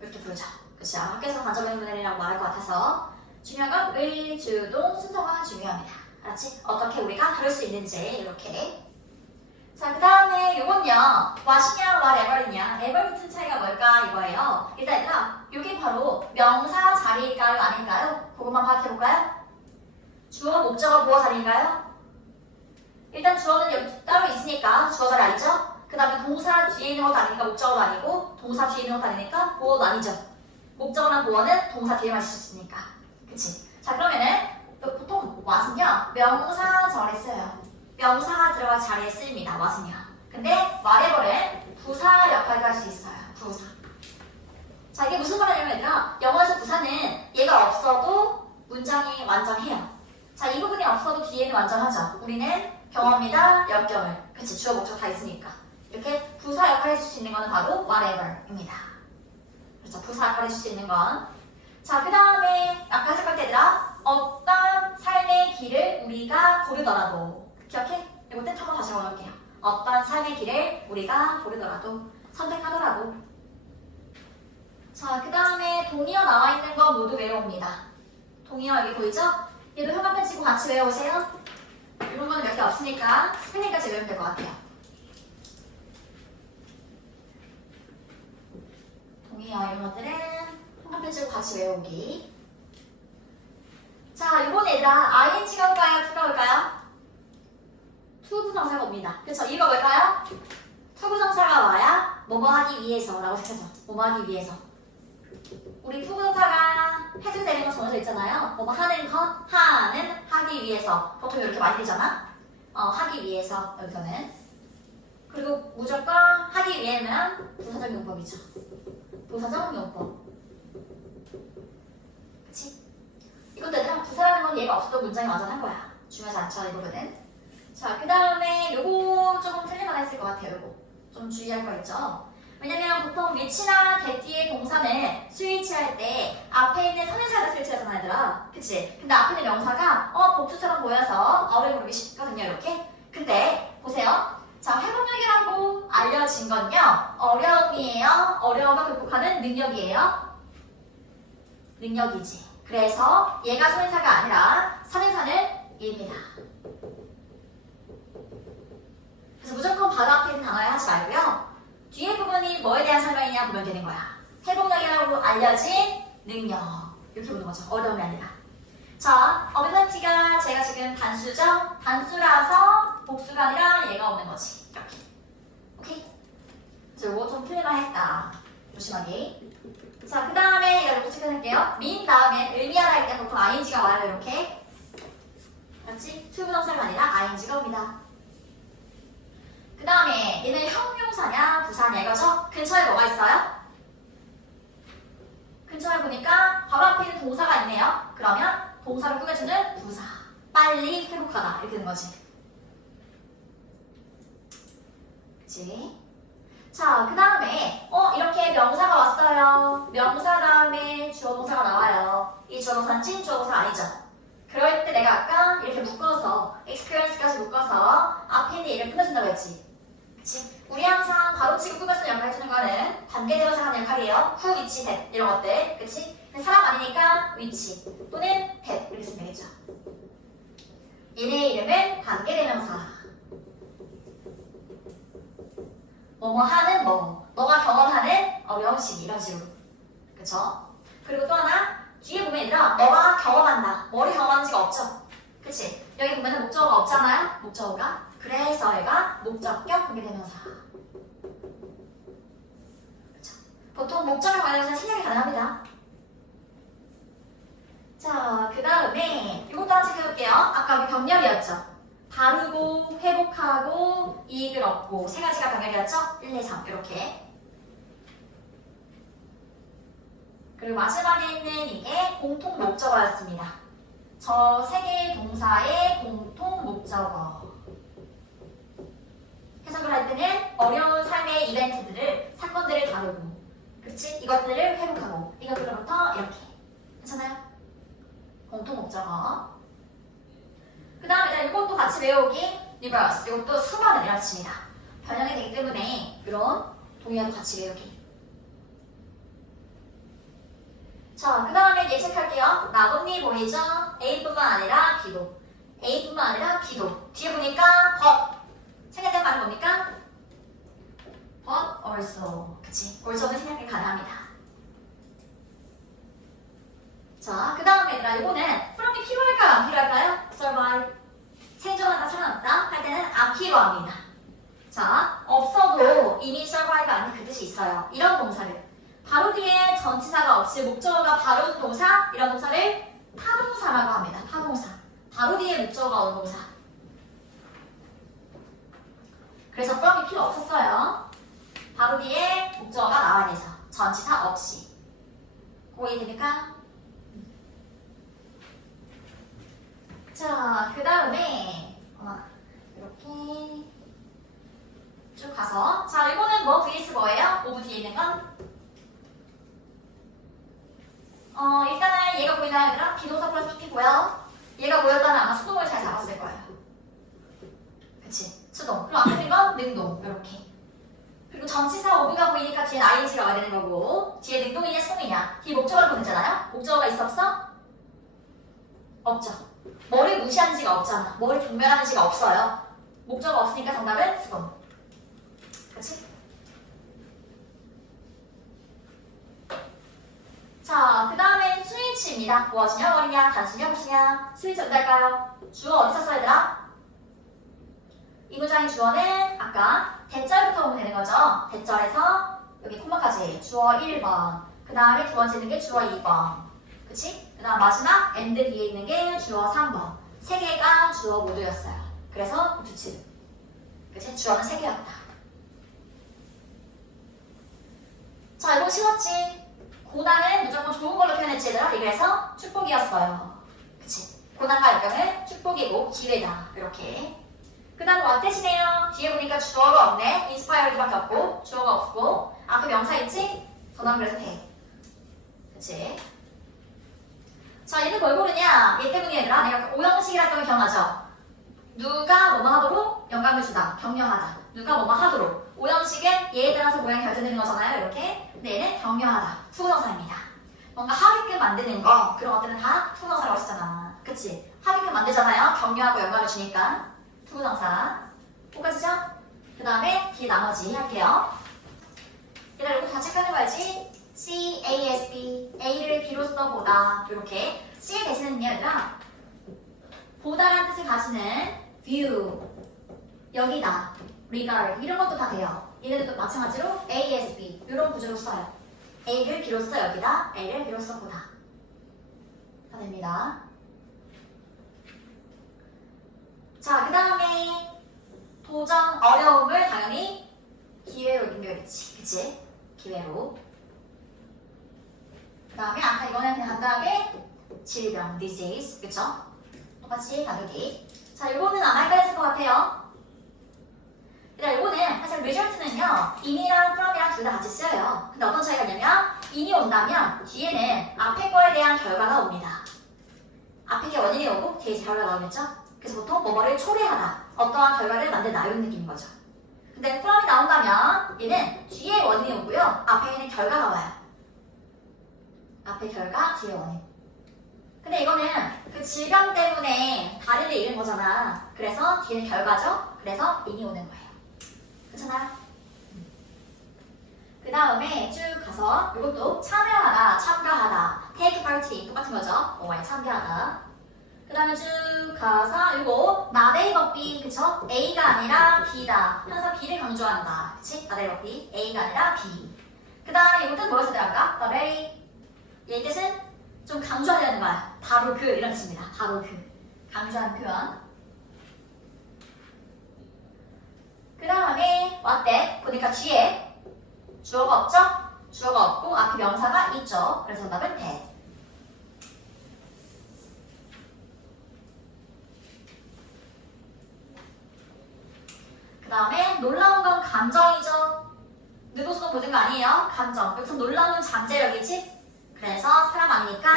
이렇게 부르죠. 그치? 학교에서 간접 의문문이라고 말할 것 같아서 중요한 건 의, 주, 동 순서가 중요합니다. 알았지? 어떻게 우리가 다룰 수 있는지 이렇게. 자, 그 다음에 요건요. what이냐, whatever이냐. ever 붙은 차이가 뭘까 이거예요. 일단 얘들아, 요게 바로 명사 자리일까요? 아닌가요? 그것만 파악해볼까요? 주어, 목적어, 보어 자리인가요? 일단 주어는 여기 따로 있으니까 주어 자리 아니죠? 그 다음에 동사 뒤에 있는 것도 아니니까 목적어도 아니고 동사 뒤에 있는 것도 아니니까 보어도 아니죠. 목적어나 보어는 동사 뒤에만 있을 수 있으니까. 그치? 자, 그러면은 보통 what은요. 명사절에 쓰여요. 명사가 들어갈 자리에 쓰입니다. what은요. 근데 whatever은 부사 역할을 할 수 있어요. 부사. 자, 이게 무슨 말이냐면 얘들아, 영어에서 부사는 얘가 없어도 문장이 완전해요. 자, 이 부분이 없어도 뒤에는 완전하죠. 우리는 경험이다, 역경을. 그치, 주어, 목적 다 있으니까. 이렇게 부사 역할을 해줄 수 있는 거는 바로 whatever입니다. 그렇죠, 부사 역할을 해줄 수 있는 건. 자, 그 다음에 아까 해석할 때 얘들아, 어떤 삶의 길을 우리가 고르더라도 기억해? 이거 뜻 한번 다시 적어놓을게요. 어떤 삶의 길을 우리가 고르더라도, 선택하더라도. 자, 그 다음에 동의어 나와 있는 거 모두 외워옵니다. 동의어 여기 보이죠? 얘도 형광펜 치고 같이 외워오세요. 이런 거는 몇 개 없으니까 스펠링까지 외우면 될 것 같아요. 동의어 이런 것들은 형광펜 치고 같이 외우기. 자, 이번 얘들아 ing가 올까요? to가 올까요? 투부정사가 옵니다. 그쵸? 이유가 뭘까요? 투부정사가 와야 뭐뭐 하기 위해서 라고 해서 뭐뭐 하기 위해서. 우리 투부정사가 해주되는 거 정해져 있잖아요. 뭐뭐 하는 것, 하는, 하기 위해서. 보통 이렇게 많이 되잖아. 하기 위해서 여기서는. 그리고 무조건 하기 이해하면 부사적 용법이죠. 부사적 용법. 그치? 이것도 얘들아 부사라는 건 얘가 없어도 문장이 완전한 거야. 중요하지 않죠, 이 부분은. 자, 그 다음에 요거 조금 틀릴만 했을 것 같아요. 요거 좀 주의할 거 있죠. 왜냐면 보통 위치나 get 뒤에 동사는 스위치할 때 앞에 있는 선행사가 스위치하잖아, 얘들아. 그치? 근데 앞에 있는 명사가 복수처럼 보여서 어를 부르기 쉽거든요, 이렇게. 근데 보세요. 자, 회복력이라고 알려진 건요, 어려움이에요. 어려움을 극복하는 능력이에요. 능력이지. 그래서 얘가 선행사가 아니라 선행사는 입니다. 그래서 무조건 바로 앞에 있는 단어에 하지 말고요. 뒤에 부분이 뭐에 대한 설명이냐 보면 되는 거야. 회복력이라고 알려진 능력. 이렇게 보는 거죠. 어려움이 아니라. 자, 어빌리티가 제가 지금 단수죠? 단수라서 복수가 아니라 얘가 오는 거지. 이렇게. 오케이? 그래서 이거 좀 틀릴만 했다. 조심하게. 자, 그 다음에 이거 체크할게요. mean 다음에 의미하다 할 때 보통 ing가 와요. 이렇게. 그렇지? 투부정사가 아니라 ing가 옵니다. 그 다음에 얘는 형용사냐 부사냐 이거죠? 근처에 뭐가 있어요? 근처에 보니까 바로 앞에 있는 동사가 있네요. 그러면 동사를 꾸며주는 부사. 빨리 회복하다 이렇게 되는 거지. 그치? 자, 그 다음에 이렇게 명사가 왔어요. 명사 다음에 주어 동사가 나와요. 이 주어 동사는 찐 주어 동사 아니죠? 그럴 때 내가 아까 이렇게 묶어서 experience까지 묶어서 앞에 있는 얘를 꾸며준다고 했지. 그치? 우리 항상 바로치고 꾸며주는 역할 해주는 거는 관계대명사 하는 역할이에요. who, which, that 이런 것들. 그치? 사람 아니니까 which 또는 that 이렇게 쓰면 되겠죠. 얘네 이름은 관계대명사. 뭐뭐 하는 뭐, 너가 경험하는 어려운 시기 이런 식으로. 그쵸? 그리고 또 하나 뒤에 보면 얘들아 너가 경험한다. 뭐를 경험하는지가 없죠? 그치? 여기 보면 목적어가 없잖아요? 목적어가. 그래서 얘가 목적격 관계대명사. 그쵸? 보통 목적격 관계대명사는 생략이 가능합니다. 자, 그 다음에 이것도 하나 체크해볼게요. 아까 여기 병렬이었죠? 다루고, 회복하고, 이익을 얻고 세 가지가 병렬이었죠? 1, 2, 3 이렇게. 그리고 마지막에 있는 이게 공통 목적어였습니다. 저 세 개의 동사의 공통 목적어. 해석을 할 때는 어려운 삶의 이벤트들을, 사건들을 다루고, 그치? 이것들을 회복하고, 이것들로부터 이렇게. 괜찮아요? 공통 목적어. 그 다음에 이것도 같이 외우기. 리버스. 이것도 수많은 이라치입니다. 변형이 되기 때문에 이런 동의어도 같이 외우기. 자, 그 다음에 예측할게요. 나뭇잎 보이죠? A뿐만 아니라 B도. A뿐만 아니라 B도. 뒤에 보니까 but. 생략된 말은 뭡니까? but also. 그치? also는 생략이 가능합니다. 자, 그 다음에 얘들아, 이거는 from이 필요할까요? 안 필요할까요? survive. 생존하다, 살아남다 할 때는 안 필요합니다. 자, 없어도 이미 survive 아닌 그 뜻이 있어요. 이런 동사를. 바로 뒤에 전치사가 없이 목적어가 바로 온 동사, 이런 동사를 타동사라고 합니다. 타동사. 바로 뒤에 목적어가 온 동사. 그래서 from이 필요 없었어요. 바로 뒤에 목적어가 나와야 돼서. 전치사 없이. 그거 이해됩니까? 자, 그 다음에 이렇게 쭉 가서 자, 이거는 뭐 vs 뭐예요? 오브 뒤에 있는 건? 일단은 얘가 보이나요, 얘들아? 비동사 플러스 PP 보여? 얘가 보였다면 아마 수동을 잘 잡았을 거예요. 그치? 수동. 그럼 앞에 있는 건 능동. 이렇게. 그리고 전치사 오브가 보이니까 뒤에 ing가 와야 되는 거고, 뒤에 능동이냐 수동이냐. 뒤에 목적어를 보냈잖아요? 목적어가 있어 없어? 없죠. 뭐를 무시하는 지가 없잖아. 뭐를 경멸하는 지가 없어요. 목적어 없으니까 정답은 수동. 그치? 자, 그 다음엔 스위치입니다. 무엇이냐, 뭐냐, 단수냐, 복수냐. 스위치 어디 할까요? 주어 어디 썼어, 얘들아? 이 문장의 주어는 아까 대절부터 보면 되는 거죠. 대절에서 여기 콤마까지 주어 1번. 그 다음에 두 번째 있는 게 주어 2번. 그치? 그 다음 마지막 and 뒤에 있는 게 주어 3번. 세 개가 주어 모두였어요. 그래서 주치. 그치? 주어는 세 개였다. 자, 이거 쉬웠지? 고난은 무조건 좋은 걸로 표현했지 얘들아? 그래서 축복이었어요. 그치? 고난과 역경은 축복이고 기회다. 이렇게. 그 다음 what 대신에요. 뒤에 보니까 주어가 없네. inspired밖에 없고 주어가 없고 앞에 명사 있지? 전화는 그래서 돼. 그치? 자, 얘는 뭘 고르냐? 얘 때문에 얘들아 내가 오형식이라는 걸 기억나죠? 누가 뭐뭐 하도록 영감을 주다. 격려하다. 누가 뭐뭐 하도록. 오형식은 얘에 따라서 모양이 결정되는 거잖아요. 이렇게. 근데 얘는 격려하다. 투부정사입니다. 뭔가 하게끔 만드는 거 그런 것들은 다 투부정사라고 쓰잖아. 그치? 하게끔 만들잖아요. 격려하고 영감을 주니까. 투부정사. 똑같이죠? 그 다음에 뒤에 나머지 할게요. 얘들아 이거 다 체크하는 거야지. C, A, S, B. A를 B로써 보다. 이렇게. C의 대신은요 얘들아. 보다라는 뜻을 가지는 view. 여기다. regard. 이런 것도 다 돼요. 얘네들도 마찬가지로 A, S, B. 이런 구조로 써요. A를 B로써 여기다. A를 B로써 보다. 다 됩니다. 자, 그 다음에 도전, 어려움을 당연히 기회로 넘겨야겠지. 그치? 기회로. 그 다음에 아까 이거는 그냥 간단하게 질병, disease. 그쵸? 똑같이 가격이. 자, 이거는 아마 헷갈렸을 것 같아요. 일단 이거는 사실 result는요, in이랑 from이랑 둘 다 같이 쓰여요. 근데 어떤 차이가 있냐면 in이 온다면 뒤에는 앞에 거에 대한 결과가 옵니다. 앞에 게 원인이 오고 뒤에 결과가 나오겠죠? 그래서 보통 뭐뭐를 초래하다, 어떠한 결과를 만들다 이런 느낌인 거죠. 근데 from이 나온다면 얘는 뒤에 원인이 오고요, 앞에 있는 결과가 와요. 앞에 결과, 뒤에 원인. 근데 이거는 그 질병 때문에 다리를 잃은 거잖아. 그래서 뒤에는 결과죠. 그래서 인이 오는 거예요. 그렇잖아요? 그 다음에 쭉 가서 이것도 참여하다, 참가하다, take part 똑같은 거죠. 뭐에 참여하다. 그 다음에 쭉 가서 이거 not A but B, 그쵸? A가 아니라 B다. 항상 B를 강조한다. 그치? not A but B, A가 아니라 B. 그 다음에 이것도 뭐였어야 될까? the very. 얘 뜻은 좀 강조하려는 거야. 바로 그 이런 뜻입니다. 바로 그. 강조하는 표현. 그 다음에 what that 보니까 뒤에 주어가 없죠? 주어가 없고 앞에 명사가 있죠. 그래서 정답은 that. 그 다음에 놀라운 건 감정이죠. 느도스도 보는 거 아니에요? 감정. 여기서 놀라운 잠재력이지? 그래서 사람 아니니까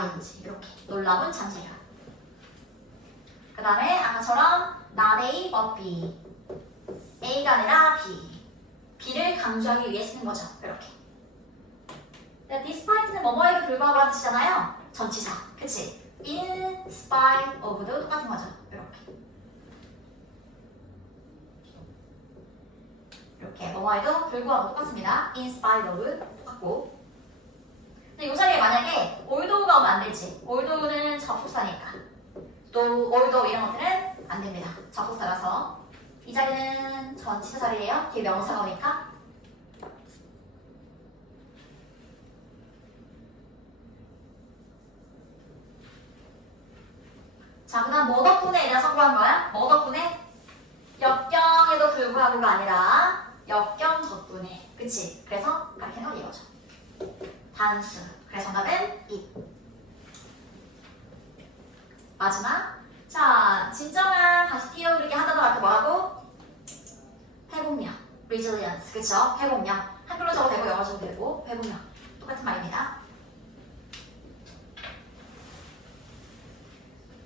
ing 이렇게 놀라운 잠재력. 그 다음에 아까처럼 not A but B. A가 아니라 B. B를 강조하기 위해 쓰는 거죠. 이렇게. despite는 뭐뭐에도 불구하고 라는 뜻이잖아요. 전치사. 그치? in spite of도 똑같은 거죠. 이렇게. 이렇게 뭐뭐에도 불구하고 똑같습니다. in spite of 똑같고. 근데 이 자리에 만약에 although가 오면 안 되지. althogh는 접속사니까. 또 although 이런 것들은 안 됩니다. 접속사라서. 이 자리는 전치사 자리예요. 뒤에 명사가 오니까. 자, 그 다음 뭐 덕분에 얘가 성공한 거야? 뭐 덕분에? 역경에도 불구하고가 아니라 역경 덕분에. 그치? 그래서 가르치는 건 이거죠. 단수. 그래서 정답은 it. 마지막. 자, 진정한 다시 뛰어오르게 하다가 뭐라고? 회복력. resilience. 그쵸? 회복력. 한글로 적어도 되고 영어로 적어도 되고 회복력. 똑같은 말입니다.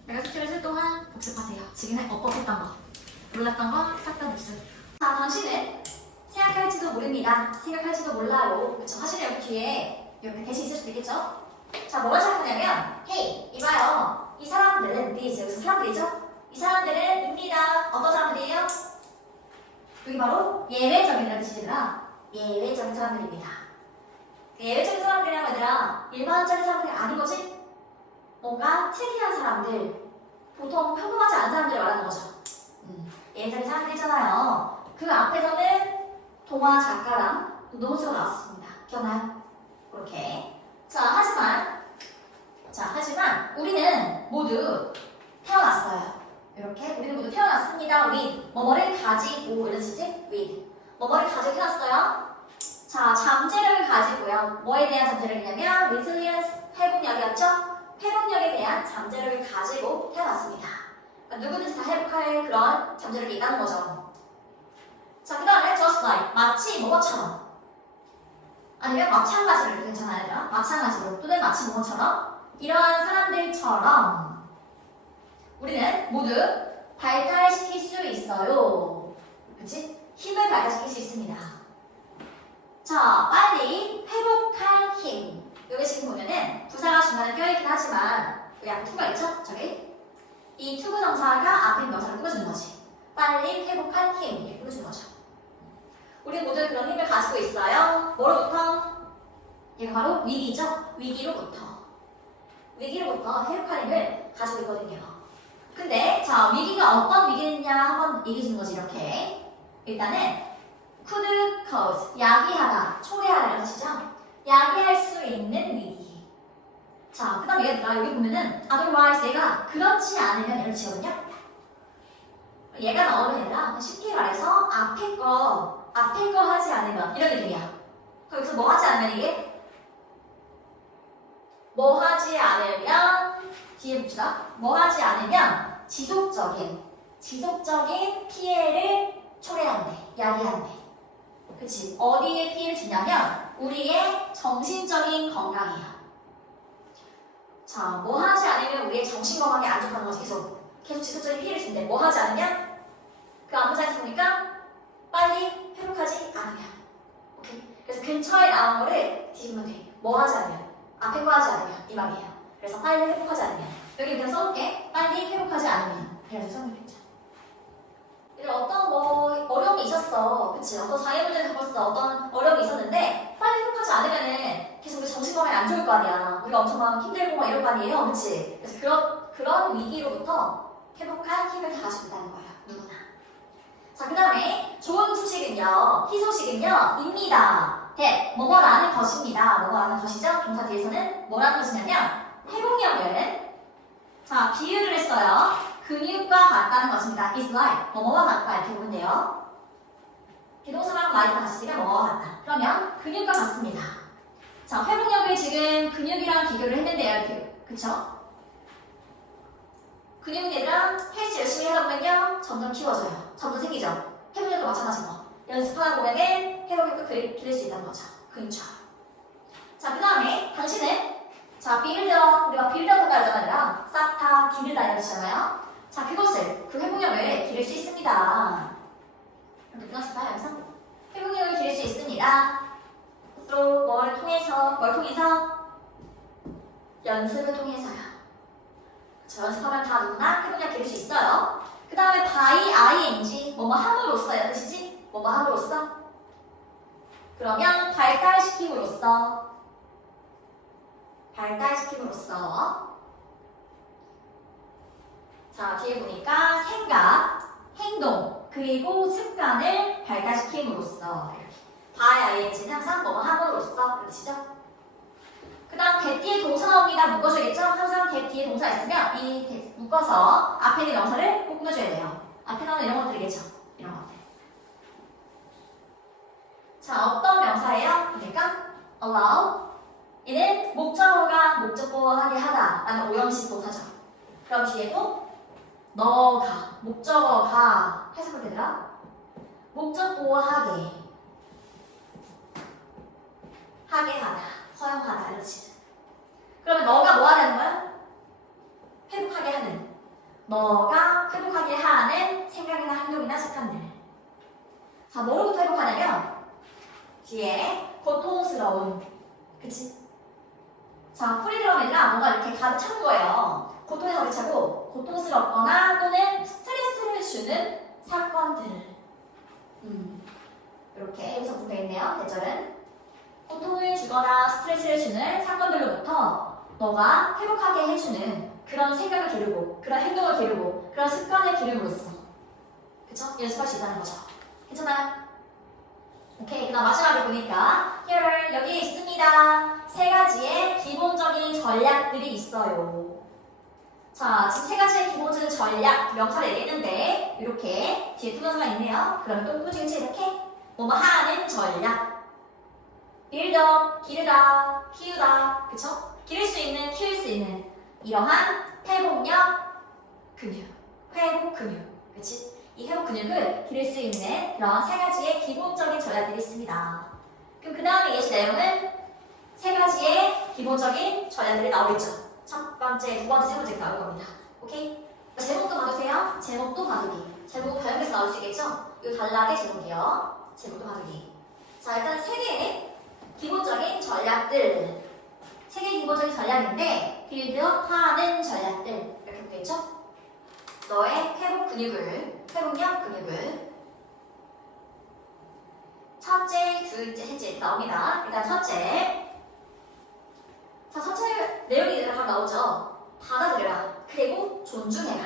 내가 숙제를 쓸 동안 복습하세요. 지금 엇법했던 거. 몰랐던 거 싹 다 복습. 자, 당신은 생각할지도 모릅니다. 생각할지도 몰라요. 그쵸? 사실 여기 뒤에 이렇게 대신 있을 수도 있겠죠? 자, 뭐가 잘못되냐면 헤이, 이봐요. 이 사람들은 these, 여기서 사람들이죠? 이 사람들은입니다. 어떤 사람들이에요? 여기 바로 예외적이라는 뜻이더라. 예외적인 사람들입니다. 예외적인 사람들이라고 얘들아 일반적인 사람들이 아닌 거지? 뭔가 특이한 사람들, 보통 평범하지 않은 사람들을 말하는 거죠. 예외적인 사람들이잖아요. 그 앞에서는 동화 작가랑 노노스가 나왔습니다. 기억나요? 이렇게. 하지만 우리는 모두 태어났어요. 이렇게 우리는 모두 태어났습니다. with 뭐뭐를 가지고 이런 뜻이지? with 뭐뭐를 가지고 태어났어요. 자, 잠재력을 가지고요. 뭐에 대한 잠재력이냐면 resilience, 회복력이었죠? 회복력에 대한 잠재력을 가지고 태어났습니다. 그러니까 누구든지 다 회복할 그런 잠재력이 있다는 거죠. 자, 그 다음에 just like, 마치 뭐뭐처럼. 아니면 마찬가지로 괜찮아요. 마찬가지로 또는 마치 뭐뭐처럼 이러한 사람들처럼 우리는 모두 발달시킬 수 있어요. 그치? 힘을 발달시킬 수 있습니다. 자, 빨리 회복할 힘. 여기 지금 보면은 부사가 중간에 껴있긴 하지만 여기 앞에 투가 있죠? 저기 이 투구 정사가 앞에 명사를 꾸며주는 거지. 빨리 회복할 힘 이렇게 꾸며주는 거죠. 우리 모두 그런 힘을 가지고 있어요. 뭐로부터? 얘가 바로 위기죠? 위기로부터 회복할 힘을 가지고 있거든요. 근데 자, 위기가 어떤 위기냐 한번 얘기해 주는 거지. 이렇게 일단은 could cause, 야기하다, 초래하다 이런 뜻이죠. 야기할 수 있는 위기. 자, 그 다음 얘가 여기 보면은 otherwise 얘가 그렇지 않으면 이런 뜻이거든요. 얘가 나오는 얘라 쉽게 말해서 앞에 거 하지 않으면 이런 느낌이야. 여기서 뭐 하지 않으면 이게 뭐 하지 않으면 뒤에 봅시다. 뭐 하지 않으면 지속적인 피해를 초래한대, 야기한대. 그치? 어디에 피해를 주냐면 우리의 정신적인 건강이야. 자, 뭐 하지 않으면 우리의 정신 건강에 안 좋다는 거지. 계속 지속적인 피해를 준대. 뭐 하지 않으면 그 안부장에서 보니까 빨리 회복하지 않으면. 오케이? 그래서 근처에 나온 거를 뒤집으면 돼. 뭐 하지 않으면, 앞에 거 하지 않으면 이 말이에요. 그래서 빨리 회복하지 않으면. 여기 그냥 써볼게. 빨리 회복하지 않으면. 그래서 써놓겠죠. 어떤 어려움이 있었어. 그치? 어떤 장애물들을 겪었어. 어떤 어려움이 있었는데 빨리 회복하지 않으면은 계속 우리 정신건강이 안 좋을 거 아니야. 우리가 엄청 막 힘들고 막 이럴 거 아니에요. 그치? 그래서 그런 위기로부터 회복할 힘을 다 가지고 있다는 거야. 누구나. 자, 그 다음에 좋은 소식은요. 희소식은요. 입니다. 뭐뭐라는 것입니다. 뭐뭐라는 것이죠. 동사 뒤에서는 뭐라는 것이냐면 회복력은 자, 비유를 했어요. 근육과 같다는 것입니다. is like 뭐뭐와 같다 이렇게 보면 돼요. 비동사랑 like가 같이 쓰면 뭐뭐와 같다. 그러면 근육과 같습니다. 자, 회복력을 지금 근육이랑 비교를 했는데요. 이렇게. 그쵸? 근육이랑 헬스 열심히 하다 보면요. 점점 키워져요. 점점 생기죠. 회복력도 마찬가지고 연습하다 보면은 회복력도 기를 수 있다는 거죠. 근육처럼. 자, 그 다음에 당신은 자, 우리가 빌드업을 하잖아요. 쌓다, 기르다 이런 뜻이잖아요. 자, 그것을, 그 회복력을 기를 수 있습니다. 이렇게 끊어줄까요, 여기서? 회복력을 기를 수 있습니다. through 뭘 통해서? 연습을 통해서요. 저 연습하면 다 누구나 회복력 기를 수 있어요. 그 다음에 by ing, 뭐뭐 함으로써 이런 뜻이지? 뭐뭐 함으로써? 그러면 발달시킴으로써 자, 뒤에 보니까 생각, 행동, 그리고 습관을 발달시킴으로써 by ing는 항상 뭐뭐 함으로써 그렇죠? 그 다음 get 뒤에 동사 나옵니다. 묶어줘야겠죠? 항상 get 뒤에 동사 있으면 이 묶어서 앞에 있는 명사를 꼭 꾸며줘야 돼요. 앞에 나오는 이런 것들이겠죠? 이런 것들. 자, 어떤 명사예요? 그러니까 allow 이는 목적어가 목적보호하게 하다 라는 오형식 동사죠. 그럼 뒤에도 너가, 목적어가 해석을 되더라. 목적보호하게 하다, 허용하다 이렇지. 그러면 너가 뭐 하는 거야? 회복하게 하는. 너가 회복하게 하는 생각이나 행동이나 습관들. 자, 뭐로부터 회복하냐면 뒤에 고통스러운. 그치? 자, 프리드럼이라 뭔가 이렇게 가득 찬 거예요. 고통에 가득 차고 고통스럽거나 또는 스트레스를 주는 사건들. 이렇게 여기서 보면 되겠네요. 대절은 고통을 주거나 스트레스를 주는 사건들로부터 너가 회복하게 해주는 그런 생각을 기르고 그런 행동을 기르고 그런 습관을 기름으로써 그쵸? 연습할 수 있다는 거죠. 괜찮아요? 오케이, 그 다음 마지막에 보니까 here 여기에 있습니다. 세 가지의 기본적인 전략들이 있어요. 자, 지금 세 가지의 기본적인 전략 명사를 얘기했는데 이렇게 뒤에 투명사가 있네요. 그럼 또 꾸준히 이렇게 뭐뭐 하는 전략 build, 기르다, 키우다, 그쵸? 기를 수 있는, 키울 수 있는 이러한 회복력 근육, 회복 근육, 그치? 이 회복 근육을 기를 수 있는 그런 세 가지의 기본적인 전략들이 있습니다. 그럼 그 다음에 예시 내용은 세 가지의 기본적인 전략들이 나오겠죠. 첫 번째, 두 번째, 세 번째 나올 겁니다. 오케이? 제목도 봐주세요. 제목도 봐두기. 제목 다양해서 나올 수 있겠죠? 이 단락의 제목이요. 제목도 봐두기. 자, 일단 세 개의 기본적인 전략들. 세 개의 기본적인 전략인데 빌드업 하는 전략들 이렇게 보겠죠? 너의 회복력 근육을 첫째, 둘째, 셋째 이렇게 나옵니다. 일단 첫째. 자, 첫째 내용이 다 나오죠? 받아들여라. 그리고 존중해라.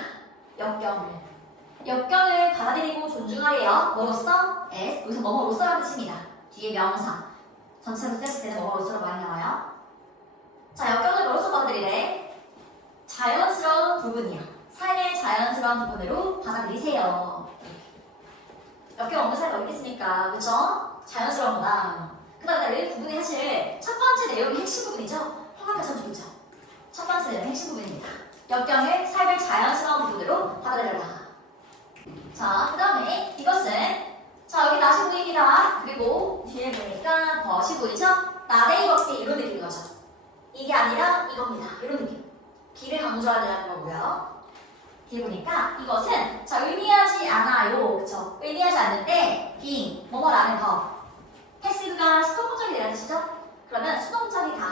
역경을 받아들이고 존중하래요. 뭐로써? S. 여기서 뭐뭐로써라는 뜻입니다. 뒤에 명사. 전체로 썼을 때는 뭐뭐로써로 많이 나와요. 자, 역경을 뭐로써 받아들이래? 자연스러운 부분이야. 삶의 자연스러운 부분으로 받아들이세요. 역경 없는 사람이 어디 있겠습니까? 그쵸? 자연스러운구나. 그 다음에 이 부분이 사실 첫 번째 내용이 핵심 부분이죠? 통합해서 좋죠. 첫 번째 내용이 핵심 부분입니다. 역경을 삶의 자연스러운 부분으로 받아들여라. 자, 그 다음에 이것은 자, 여기 낫이 보입니다. 그리고 뒤에 보니까 벗이 보이죠? 나데이 벗이 이런 느낌인 거죠. 이게 아니라 이겁니다. 이런 느낌. 비를 강조하려는 거고요. 뒤에 보니까 이것은 자, 의미하지 않아요. 그쵸? 의미하지 않는데 being, 뭐뭐라는 거. 패시브가 수동적이라는 뜻이죠? 그러면 수동적이다.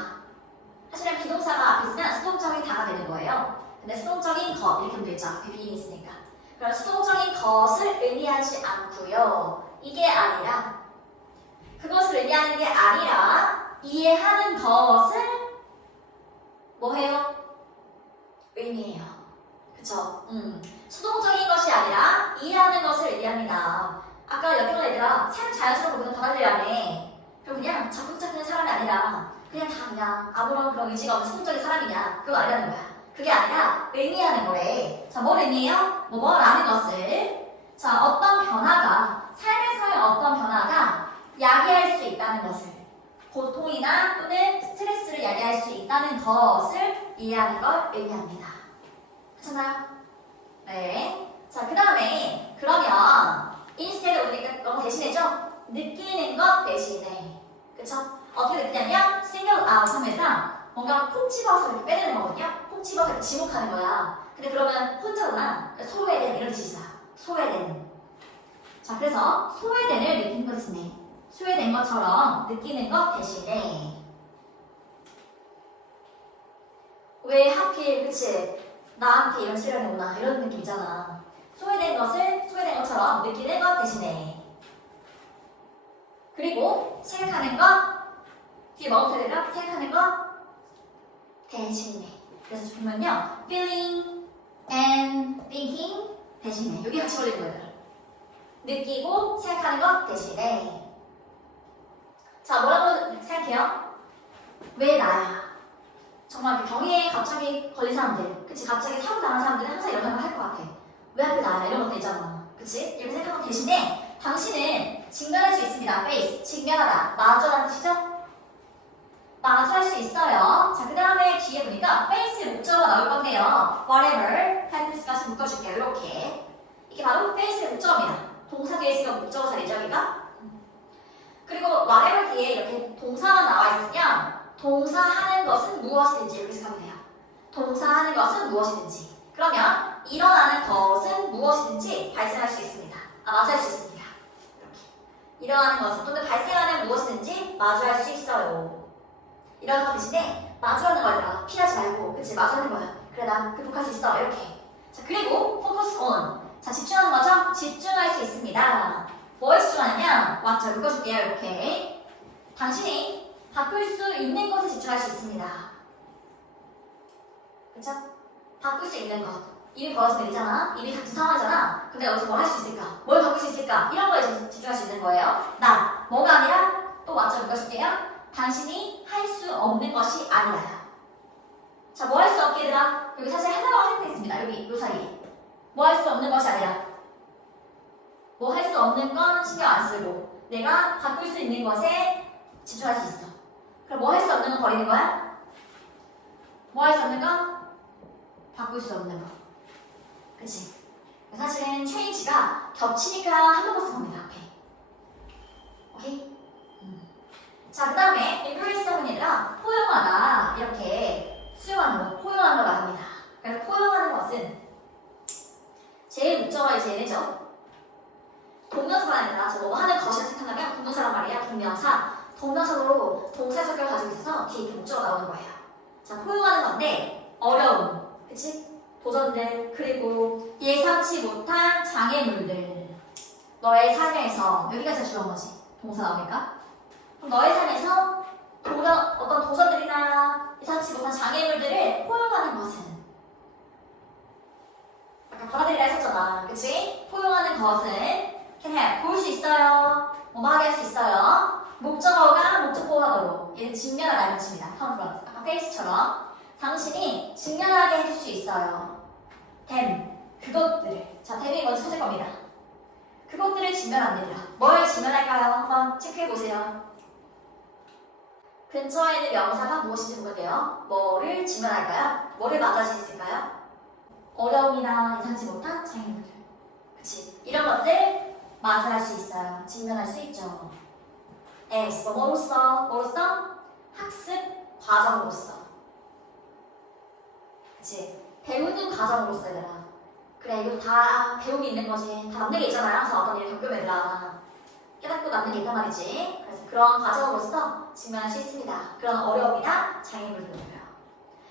사실은 비동사가 앞에 있으면 수동적이다가 되는 거예요. 근데 수동적인 것 이렇게 하면 되죠. 앞에 being 있으니까. 그럼 수동적인 것을 의미하지 않고요. 이게 아니라 그것을 의미하는 게 아니라 이해하는 것을 뭐 해요? 의미해요. 그쵸? 수동적인 것이 아니라 이해하는 것을 의미합니다. 아까 역경을 얘들아 삶 자연스러운 부분을 받아들여야며 그럼 그냥 적극적인 사람이 아니라 그냥 아무런 그런 의지가 없는 수동적인 사람이냐 그거 아니라는 거야. 그게 아니라 의미하는 거래. 자, 뭘 의미해요? 뭐라는 것을 자, 어떤 변화가 삶에서의 어떤 변화가 야기할 수 있다는 것을 고통이나 또는 스트레스를 야기할 수 있다는 것을 이해하는 걸 의미합니다. 그렇잖아요? 네. 자, 그 다음에 그러면 instead 우리가 너무 대신해죠? 느끼는 것 대신에 그쵸? 어떻게 느끼냐면 single out 하면서 뭔가 콕 집어서 이렇게 빼내는 거거든요? 콕 집어서 이렇게 지목하는 거야. 근데 그러면 혼자구나. 소외된 이런 뜻이 있어요. 소외된. 자, 그래서 소외된을 느끼는 것 대신에 소외된 것처럼 느끼는 것 대신에 왜 하필 그치? 나한테 이런 시련이 오나 이런 느낌 있잖아. 소외된 것을 소외된 것처럼 느끼는 것 대신에 그리고 생각하는 것 뒤에 뭐부터 되나? 생각하는 것 대신에 그래서 보면요 feeling and thinking 대신에 여기 같이 걸리는 거예요. 느끼고 생각하는 것 대신에 자 뭐라고 생각해요? 왜 나야? 정말 병에 갑자기 걸린 사람들 그치 갑자기 사고 당한 사람들은 항상 이런 생각을 할 것 같아. 왜 하필 나야? 이런 것도 있잖아. 그치? 이렇게 생각하는 대신에 당신은 직면할 수 있습니다. face 직면하다 마주하다는 뜻이죠? 마주할 수 있어요. 자, 그 다음에 뒤에 보니까 face 목적어가 나올 건데요. whatever, helps까지 묶어줄게요. 이렇게. 이게 바로 face의 목적어입니다. 동사 뒤에 있으면 목적어 자리죠, 여기가? 그리고 whatever 뒤에 이렇게 동사만 나와 있으면 동사하는 것은 무엇이든지 이렇게 생각하면 돼요. 동사하는 것은 무엇이든지. 그러면 일어나는 것은 무엇이든지 발생할 수 있습니다. 마주할 수 있습니다. 이렇게. 일어나는 것은 또는 발생하는 무엇이든지 마주할 수 있어요. 이런 거 대신에 마주하는 거야. 피하지 말고, 그치? 마주하는 거야. 그래, 나 극복할 수 있어. 이렇게. 자, 그리고 focus on. 자, 집중하는 거죠? 집중할 수 있습니다. 뭐에 집중하냐면, 자, 묶어줄게요. 이렇게. 당신이 바꿀 수 있는 것에 집중할 수 있습니다. 그쵸? 바꿀 수 있는 것. 일이 벌어지면 되잖아. 일이 같은 상황이잖아. 근데 여기서 뭘 할 수 있을까? 뭘 바꿀 수 있을까? 이런 거에 집중할 수 있는 거예요. 나. 뭐가 아니라 또 맞죠? 묶어줄게요. 당신이 할 수 없는 것이 아니라요. 자, 뭐 할 수 없게 얘들아? 여기 사실 하나가 생각돼 있습니다. 여기 요 사이에. 뭐 할 수 없는 것이 아니라 뭐 할 수 없는 건 신경 안 쓰고 내가 바꿀 수 있는 것에 집중할 수 있어. 그럼 뭐 할 수 없는 거 버리는 거야? 뭐 할 수 없는 거? 바꿀 수 없는 거. 그치? 사실은 change가 겹치니까 한 번만 쓴 겁니다. 앞에. 오케이? 자, 그 다음에 embrace하는 얘들아 포용하다 이렇게 수용하는 거, 포용하는 걸 말합니다. 그래서 포용하는 것은 제일 목적어가 이제 얘네죠. 동명사가 아니라 저 뭐 하는 것이라 생각하면 동명사란 말이야. 동명사. 동명사로 동사 성격을 가지고 있어서 뒤에 이렇게 목적어가 나오는 거예요. 자, 포용하는 건데 어려움, 그치? 도전들, 그리고 예상치 못한 장애물들. 너의 삶에서 여기가 제일 중요한 거지. 동사 나오니까. 그럼 너의 삶에서 어떤 도전들이나 예상치 못한 장애물들을 포용하는 것은 아까 받아들이라 했었잖아. 그치? 포용하는 것은 can have, 볼 수 있어요. 뭐하게 할 수 있어요. 목적어가 목적보호하도록 얘는 직면하다는 뜻입니다. confront. 아까 face처럼 당신이 직면하게 해줄 수 있어요. them, 그것들을. 자, them이 먼저 찾을 겁니다. 그것들을 직면합니다. 뭘 직면할까요? 한번 체크해보세요. 근처에 있는 명사가 무엇인지 볼게요. 뭐를 직면할까요? 뭐를 맞을 수 있을까요? 어려움이나 예상치 못한 장애물들. 그치? 이런 것들 맞이할 수 있어요. 직면할 수 있죠. as, 뭐로써? 학습 과정으로서. 그치? 배우는 과정으로서 얘들아. 그래, 이거 다 배움이 있는 거지. 다 남는 게 있잖아요. 항상 어떤 일을 겪으면 얘들아. 깨닫고 남는 게 있단 말이지. 그래서 그런 과정으로서 직면할 수 있습니다. 그런 어려움이나 장애물들이고요.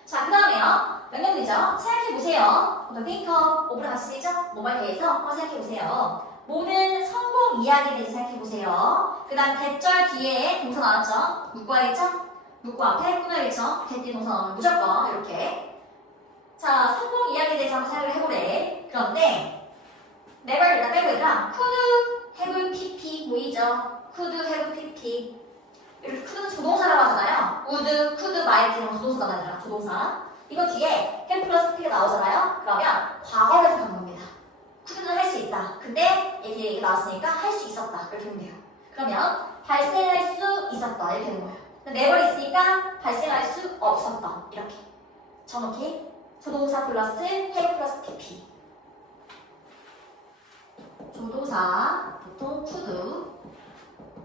자, 그 다음에요. 명령되죠? 생각해보세요. 오늘 think of, 오브라 같이 쓰이죠? 뭐뭐에 대해서 한번 생각해보세요. 모든 성공 이야기에 대해서 생각해보세요. 그 다음 대절 뒤에 동사 나왔죠? 묶어야겠죠? 묶고 앞에 꾸며야겠죠? 대뒤 동사 나오면 무조건 이렇게. 자, 성공 이야기에 대해서 한번 생각을 해보래. 그런데 never 일단 빼고 얘들아 could have pp 보이죠? could have pp 이렇게 could는 조동사라고 하잖아요. would, could, might 이런 조동사가 아니라 조동사. 이거 뒤에 have 플러스 p가 나오잖아요. 그러면 과거를 해석한 겁니다. could는 할 수 있다. 근데 얘기 나왔으니까 할 수 있었다. 이렇게 되면 돼요. 그러면 발생할 수 있었다. 이렇게 되는 거예요. never 있으니까 발생할 수 없었다. 이렇게 정확히 조동사 플러스 have 플러스 pp. 조동사 보통 could,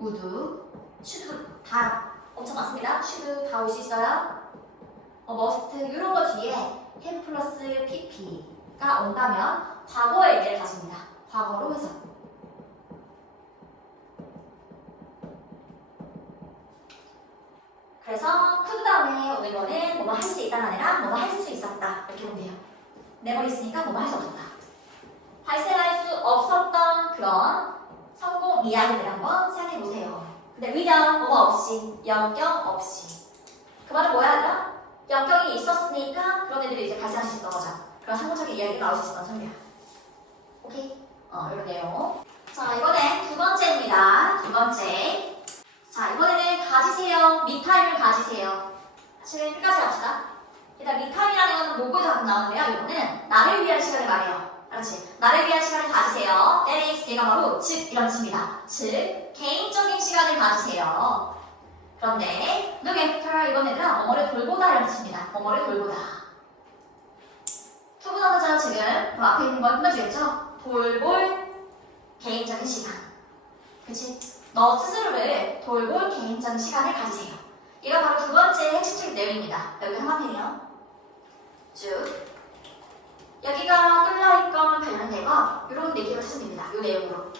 would, should 다 엄청 많습니다. should 다 올 수 있어요. must 이런 거 뒤에 have 플러스 pp가 온다면 과거의 의미를 가집니다. 과거로 해석. 그래서 could 다음에 오는 거는 뭐뭐 할 수 있다가 아니라 뭐뭐 할 수 있었다. 이렇게 보면 돼요. never 있으니까 뭐뭐 할 수 없었다. 발생할 수 없었던 그런 성공 이야기들 한번 생각해보세요. 근데 의견 뭐뭐 없이, 역경 없이. 그 말은 뭐야, 얘들아? 역경이 있었으니까 그런 애들이 이제 발생할 수 있던 거죠. 그런 상호적인 이야기가 나올 수 있었던 소리야. 오케이? 이런 내용. 자, 이번엔 두 번째입니다. 두 번째. 자, 이번에는 가지세요. 미타임을 가지세요. 사실 끝까지 갑시다. 일단 미타임이라는 건 로고에서 가끔 나오는데요. 이거는 나를 위한 시간을 말해요. 그렇지. 나를 위한 시간을 가지세요. That is, 얘가 바로 즉 이런 뜻입니다. 즉, 개인적인 시간을 가지세요. 그런데 look after 이번에는 뭐뭐를 돌보다 이런 뜻입니다. 뭐뭐를 돌보다. 투부정사죠 지금. 그럼 앞에 있는 건 끝내주겠죠? 돌볼 개인적인 시간. 그치? 너 스스로를 돌볼 개인적인 시간을 가지세요. 얘가 바로 두 번째 핵심적인 내용입니다. 여기 한마디네요. 쭉. 여기가 뚫려있건 관련되건 이런 느낌을 쓰면 됩니다. 이 내용으로.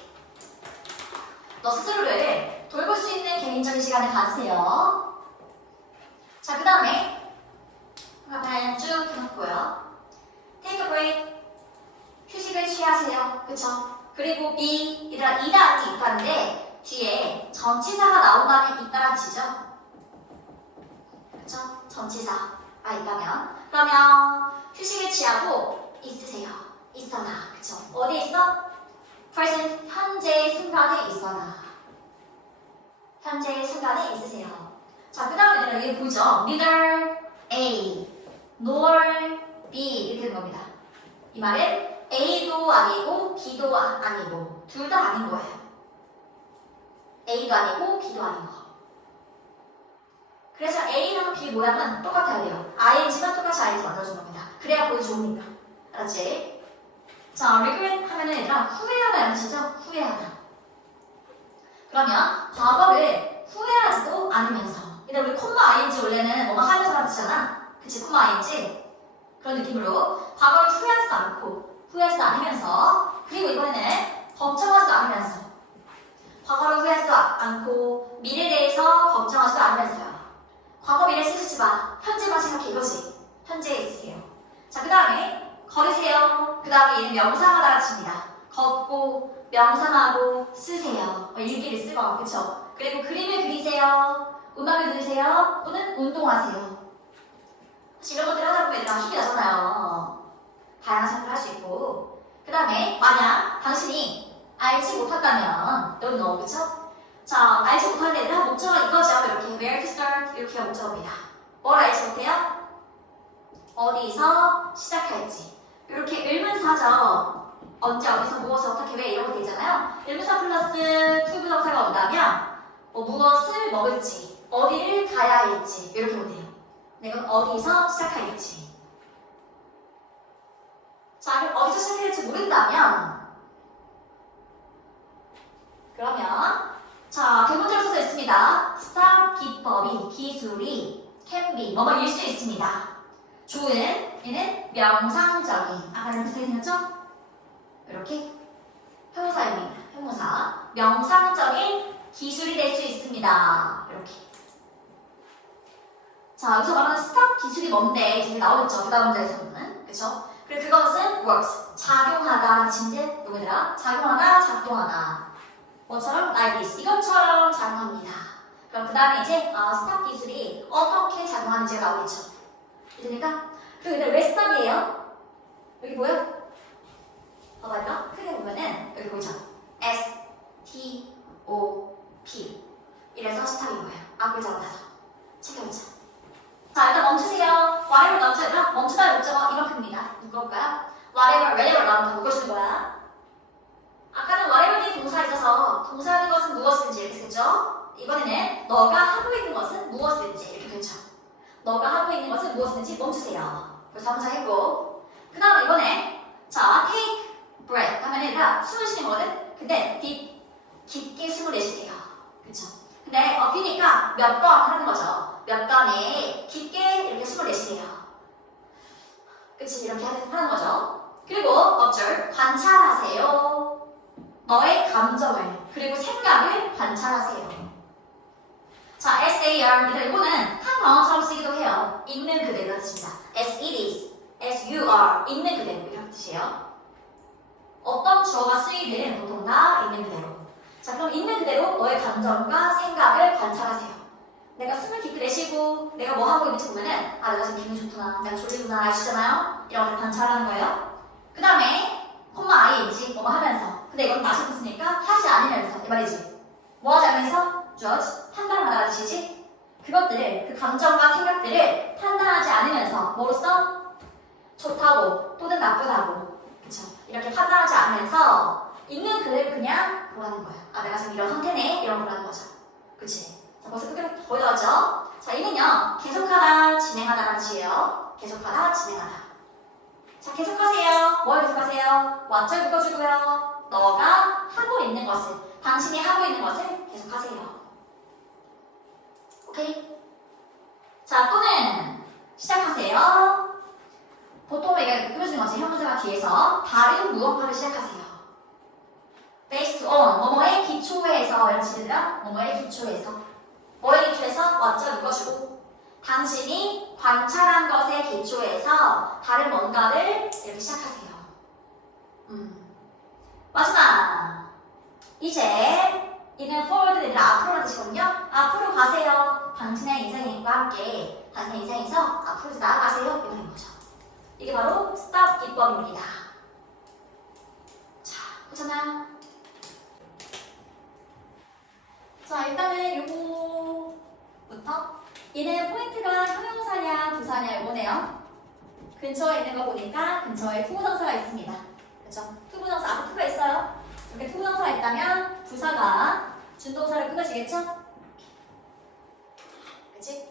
너 스스로를 돌볼 수 있는 개인적인 시간을 가지세요. 자, 그 다음에 그냥 쭉 해놓고요. Take a break. 휴식을 취하세요. 그쵸? 그리고 be, 얘들아 이다음이 있다는데 뒤에 전치사가 나온다면 있다란 뜻이죠? 그쵸? 전치사가 있다면 그러면 휴식을 취하고 있으세요. 있어라. 그쵸? 어디에 있어? present, 현재 순간에 있어라. 현재 순간에 있으세요. 자, 그 다음에 여기 보죠? neither A nor B 이렇게 되는 겁니다. 이 말은 A도 아니고 B도 아니고 둘 다 아닌 거예요. A도 아니고 B도 아닌 거. 그래서 A랑 B 모양은 똑같아야 돼요. ing만 똑같이 ing 만들어준 겁니다. 그래야 보기 좋으니까. 알았지? 자, regret 하면은 얘들아 후회하다 이런 뜻이죠? 후회하다. 그러면 과거를 후회하지도 않으면서. 근데 우리 콤마 ing 원래는 뭐가 하면서라는 뜻이잖아. 그치? 콤마 ing. 그런 느낌으로 과거를 후회하지도 않고 후회하지도 않으면서 그리고 이번에는 걱정하지도 않으면서 과거를 후회하지도 않고 미래에 대해서 걱정하지도 않으면서요. 과거 미래 쓰지 마. 현재만 생각해 이거지. 현재에 있으세요. 자, 그 다음에 걸으세요. 그 다음에 얘는 명상하다가 칩니다. 걷고 명상하고 쓰세요. 일기를 쓰고 그쵸? 그리고 그림을 그리세요. 음악을 들으세요. 또는 운동하세요. 사실 이런 것들 하다 보면 얘들아 힘이 나잖아요. 다양한 생각을 할 수 있고 그 다음에 만약 당신이 알지 못한다면 don't know 그쵸? 자, 알지 못하는 애들은 목적어 이거죠. 이렇게 where to start 이렇게가 목적어입니다. 뭘 알지 못해요? 어디서 시작할지 이렇게 의문사죠. 언제 어디서 무엇을 어떻게 왜 이런 거 되잖아요. 의문사 플러스 투부정사가 온다면 무엇을 먹을지 어디를 가야 할지 이렇게 보네요. 내가 어디서 시작할지. 자, 그럼 어디서 시작할지 모른다면 그러면 자, 대문자로 써져 있습니다. start 기법이, 기술이, can be, 뭐뭐일 수 있습니다. 좋은, 얘는 명상적인, 아까는 무슨 생겼죠? 이렇게 형용사입니다. 형용사. 명상적인 기술이 될 수 있습니다. 이렇게. 자, 여기서 말하는 start 기술이 뭔데? 이제 나오겠죠. 그 다음 문제에서는. 그쵸? 그리고 그것은 works. 작용하다. 진짜 누구더라? 작용하다, 작동하다. 뭐처럼? like this. 이것처럼 작용합니다. 그럼 그 다음에 이제 스탑 기술이 어떻게 작용하는지가 나오겠죠. 됩니까? 그리고 왜 스탑이에요? 여기 보여? 봐봐요. 크게 보면은 여기 보이죠? S, T, O, P. 이래서 스탑인 거예요. 앞글자로 따서. 체크해보자. 자, 일단 멈추세요. whatever 멈춰라. 멈추다의 목적어 이만큼입니다. 누굴까요? whatever, whenever 나오면 다 묶어주는 거야. 아까는 whatever 뒤에 동사가 있어서 동사하는 것은 무엇이든지 이렇게 됐죠? 이번에는 너가 하고 있는 것은 무엇이든지 이렇게 됐죠? 너가 하고 있는 것은 무엇이든지 멈추세요. 벌써 한 번 했고 그 다음 이번에 자, take breath 하면 얘들아 숨을 쉬는 거거든? 근데 깊게 숨을 내쉬세요. 그쵸? 근데 비니까 몇 번 하는 거죠. 몇 번에 깊게 이렇게 숨을 내쉬세요. 그치? 이렇게 하는 거죠. 그리고 observe, 관찰하세요. 너의 감정을 그리고 생각을 관찰하세요. 자, SAR 이거는 한방어처럼 쓰기도 해요. 있는 그대로 뜻입니다. As it is, as you are 있는 그대로 이런 뜻이에요. 어떤 주어가 쓰이든 보통 다 있는 그대로. 자, 그럼 있는 그대로 너의 감정과 생각을 관찰하세요. 내가 숨을 깊게 내쉬고 내가 뭐 하고 있는지 보면은 아, 내가 지금 기분이 좋구나, 내가 졸리구나 알 수 있잖아요. 이런 걸 관찰하는 거예요. 그 다음에 콤마 ing 뭐 하면서 근데 이건 다시 붙으니까 하지 않으면서 이 말이지. 뭐 하지 않으면서? judge, 판단하다는 뜻이지. 그것들을, 그 감정과 생각들을 판단하지 않으면서 뭐로써? 좋다고 또는 나쁘다고 그쵸? 이렇게 판단하지 않으면서 있는 그대로 그냥 뭐라는 거야. 아, 내가 지금 이런 상태네 이런 거라는 거죠. 그치? 자, 벌써 끝까지 거의 다 왔죠? 자, 이는요 계속하다, 진행하다라는 뜻이에요. 계속하다, 진행하다. 자, 계속하세요. 뭘 계속하세요? 왓절 묶어주고요. 너가 하고 있는 것을, 당신이 하고 있는 것을 계속하세요. 오케이? 자, 또는 시작하세요. 보통 우리가 끌어주는 것이 형용사가 뒤에서 다른 무언가를 시작하세요. based on 뭐뭐의 기초에서 이런 지들아 뭐뭐의 기초에서 뭐의 기초에서 왓절 묶어주고 당신이 관찰한 것의 기초에서 다른 뭔가를 이렇게 시작하세요. 마지막 이제 이는 forward는 앞으로라는 뜻이거든요. 앞으로 가세요. 당신의 인생과 함께 당신의 인생에서 앞으로 나아가세요. 이런 거죠. 이게 바로 stop 기법입니다. 자, 보잖아요. 자, 일단은 요거부터 얘는 포인트가 형용사냐 부사냐 이거네요. 근처에 있는 거 보니까 근처에 투부정사가 있습니다. 그렇죠? 투부정사 앞에 투가 있어요. 이렇게 투부정사가 있다면 부사가 준동사를 끊어지겠죠? 그치?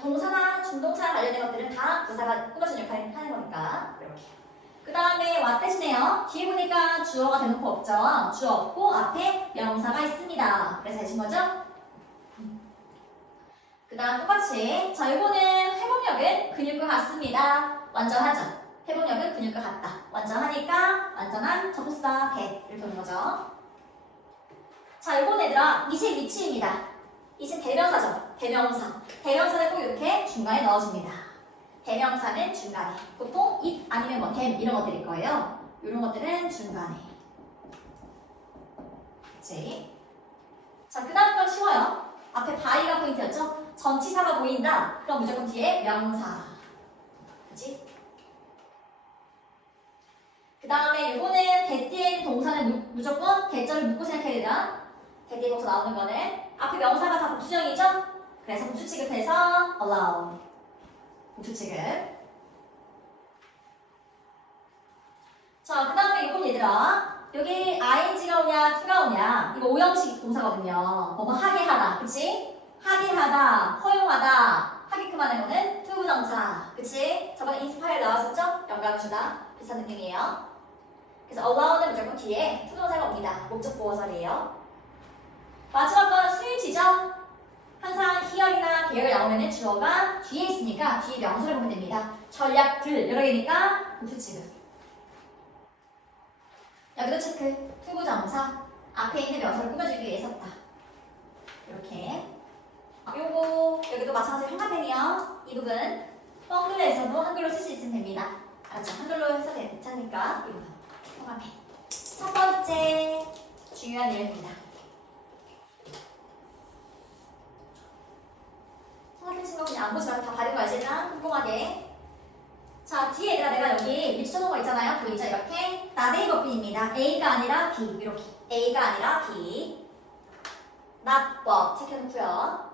동사나 중동사랑 관련된 것들은 다 부사가 꾸며주는 역할을 하는 거니까 이렇게. 그 다음에 what 대신에요. 뒤에 보니까 주어가 대놓고 없죠. 주어 없고 앞에 명사가 있습니다. 그래서 되신 거죠? 그 다음 똑같이 자 이거는 회복력은 근육과 같습니다. 완전하죠? 회복력은 근육과 같다. 완전하니까 완전한 접속사 that을 보는 거죠. 자 이번 얘들아 이제 위치입니다. 이제 대명사죠. 대명사. 대명사를 꼭 이렇게 중간에 넣어줍니다. 대명사는 중간에. 보통 it 아니면 뭐 them 이런 것들일 거예요. 이런 것들은 중간에. 그치? 자 그 다음 건 쉬워요. 앞에 by가 포인트였죠? 전치사가 보인다. 그럼 무조건 뒤에 명사. 그치? 그 다음에 이거는 대띠의 동사는 무조건 대절을 묶고 생각해야 된다. 대띠의 동사 나오는 거는 앞에 명사가 다 복수형이죠? 그래서 복수 취급해서 allow. 복수 취급. 자, 그 다음에 이건 얘들아. 여기 ing가 오냐, to가 오냐. 이거 오형식 동사거든요. 뭐뭐 하게 하다. 그치? 하게 하다, 허용하다. 하게끔 하는 거는 to 부정사. 그치? 저번에 inspire 나왔었죠? 영감을 주다. 비슷한 느낌이에요. 그래서 allow는 무조건 뒤에 to 동사가 옵니다. 목적 보호 자리예요. 마지막 건 스위치죠? 항상 here이나 there가 나오면 주어가 뒤에 있으니까 뒤에 명사를 보면 됩니다. 전략들 여러 개니까 복수 취급. 여기도 체크. to 부정사. 앞에 있는 명사를 꾸며주기 위해 썼다. 이렇게. 요거 여기도 마찬가지로 형광펜이요. 이 부분 뻥글에서도 한글로 쓸 수 있으면 됩니다. 알았죠? 한글로 해서 괜찮으니까 이 부분 형광펜. 첫 번째 중요한 내용입니다. 형광펜 친거 그냥 안 보지 말고 다 바른 거 알지나? 꼼꼼하게. 자 뒤에 얘들아 내가 여기 위치 쳐놓은 거 있잖아요. 보이죠? 이렇게 나데이 버핀입니다. A가 아니라 B 이렇게 A가 아니라 B not but 체크해놓고요.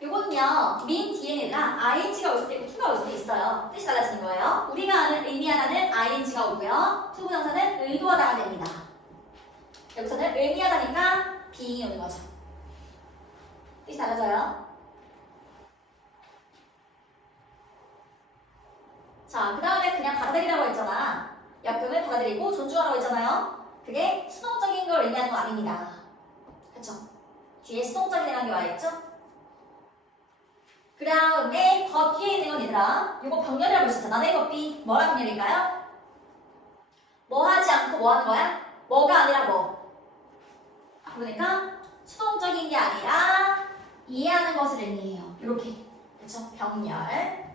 요거는요, mean 뒤에는 ing가 올 수도 있고 to가 올 수도 있어요. 뜻이 달라지는 거예요. 우리가 의미하다는 ing가 오고요. to 부정사는 의도하다가 됩니다. 여기서는 의미하다니까 being이 오는 거죠. 뜻이 달라져요. 자, 그 다음에 그냥 받아들이라고 했잖아. 역금을 받아들이고 존중하라고 했잖아요. 그게 수동적인 걸 의미하는 거 아닙니다. 그쵸? 뒤에 수동적이라는 게 와있죠? 그 다음에 더 뒤에 있는 건 얘들아 이거 병렬이라고 했었잖아. 나네 법비 뭐라 병렬일까요? 뭐 하지 않고 뭐 하는 거야? 뭐가 아니라 뭐. 그러니까 수동적인 게 아니라 이해하는 것을 의미해요. 이렇게 그쵸? 병렬.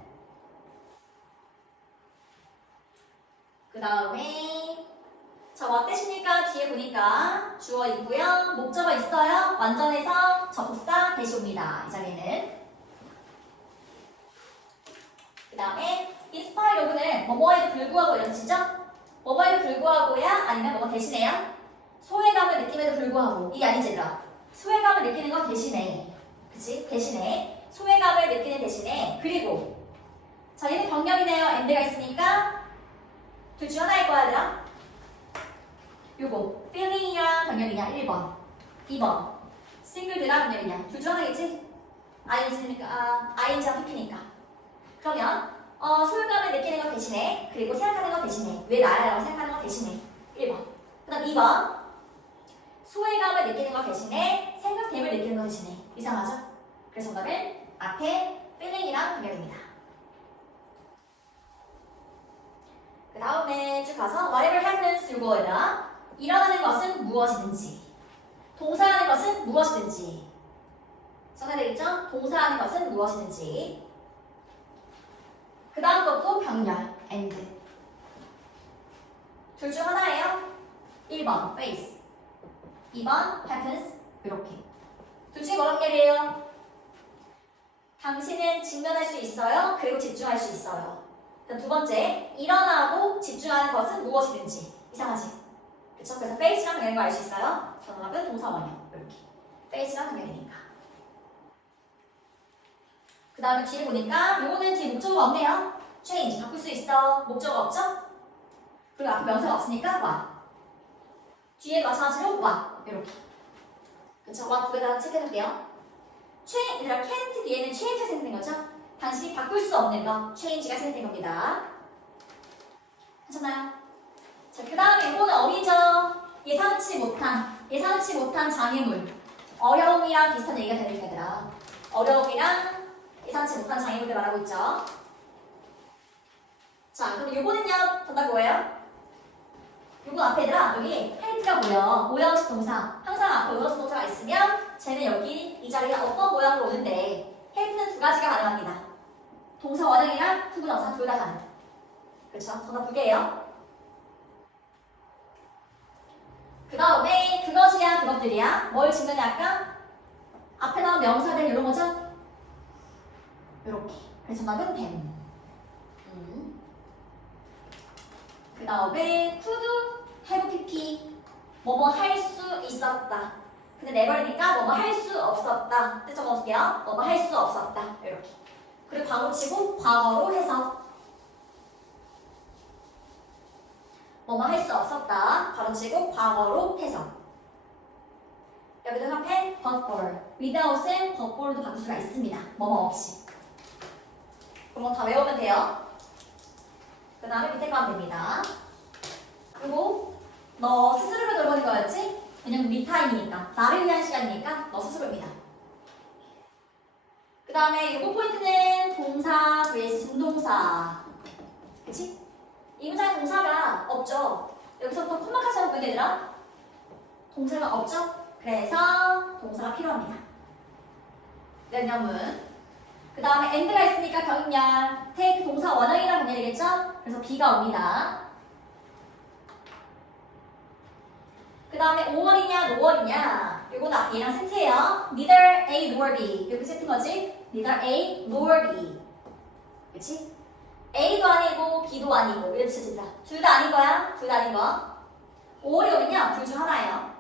그 다음에 자, what 대시니까 뒤에 보니까 주어 있고요. 목적어 있어요. 완전해서 접속사 대시 옵니다. 이 자리에는. 그 다음에 inspire 여기는 뭐뭐에도 불구하고 이런 뜻이죠? 뭐뭐에도 불구하고야 아니면 뭐뭐 대신에야? 소외감을 느낌에도 불구하고 이게 아니지 얘들아. 소외감을 느끼는 건 대신에 그치? 대신에 소외감을 느끼는 대신에 그리고 자 얘는 병렬이네요. and가 있으니까 둘 중 하나일 거야 얘들아. 요거 feeling이랑 병렬이냐 1번 2번 싱글드랑 병렬이냐 둘 중 하나겠지? ing니까 ing랑 pp니까 그러면 소유감을 느끼는 것 대신에 그리고 생각하는 것 대신에 왜 나야? 라고 생각하는 것 대신에 1번 그 다음 2번 소외감을 느끼는 것 대신에 생각됨을 느끼는 것 대신에 이상하죠? 그래서 정답은 앞에 feeling이랑 병렬입니다. 그 다음에 쭉 가서 whatever happens 이거에다 일어나는 것은 무엇이든지 동사하는 것은 무엇이든지 써야 되겠죠? 동사하는 것은 무엇이든지 그 다음 것도 병렬 and 둘 중 하나예요. 1번 face 2번 happens 이렇게 둘 중에 뭐란 말이에요? 당신은 직면할 수 있어요. 그리고 집중할 수 있어요. 두 번째 일어나고 집중하는 것은 무엇이든지 이상하지? 그쵸? 그래서 face랑 병렬인 거 알 수 있어요. 정답은 동사원형 이렇게 face랑 병렬이니까 그 다음에 뒤에 보니까 요거는 뒤에 목적어가 없네요. change 바꿀 수 있어. 목적어 없죠? 그리고 앞에 명사가 없으니까 what 뒤에 마찬가지로 what 이렇게 그쵸? what 두 개 다 체크해볼게요. 얘들아 can't 뒤에는 change가 생기는 거죠? 당신이 바꿀 수 없는 거 change가 생긴 겁니다. 하셨나요? 자, 그 다음에 이거는 어휘죠. 예상치 못한 장애물. 어려움이랑 비슷한 얘기가 되는 얘들아. 어려움이랑 예상치 못한 장애물을 말하고 있죠. 자, 그럼 요거는요, 정답 뭐예요? 요거 앞에 얘들아, 여기 help가 보여. 모형식 동사. 항상 앞에 모형식 동사가 있으면 쟤는 여기 이 자리에 어떤 모양으로 오는데 help는 두 가지가 가능합니다. 동사 원형이랑 투부정사 둘 다 가능. 그렇죠? 정답 두 개예요. 그 다음에 그것이야 그것들이야 뭘 짓느냐 아까 앞에 나온 명사들 이런 거죠? 요렇게 그래서 정답은 them. 그 다음에 could have pp 뭐뭐 할 수 있었다 근데 never니까 뭐뭐 할 수 없었다 뜻 적어볼게요. 뭐뭐 할 수 없었다 이렇게 그리고 과거치고 과거로 해서 뭐뭐 할 수 없었다. 가로치고 과거로 해서. 여기도 앞에 but for. without은 but for도 바꿀 수가 있습니다. 뭐뭐 없이. 그럼 다 외우면 돼요. 그 다음에 밑에 거 하면 됩니다. 그리고 너 스스로를 돌보는 거였지? 왜냐면 미타임이니까. 나를 위한 시간이니까 너 스스로입니다. 그 다음에 이거 포인트는 동사 vs 준동사. 그치? 이 문장에 동사가 없죠. 여기서부터 콤마까지 하면 뭐가 되더라? 동사가 없죠? 그래서 동사가 필요합니다. 명령문. 그 다음에 and가 있으니까 경량. take 동사 원형이라고 보면 되겠죠? 그래서 B가 옵니다. 그 다음에 5월이냐, 5월이냐. 요거는 앞에 얘랑 세트예요. neither A nor B. 이렇게 세트인 거지? neither A nor B. 그치? A도 아니고 B도 아니고 이렇게 쓰진다. 둘 다 아닌 거야? 둘 다 아닌 거. 5월이 오면요. 둘 중 하나예요.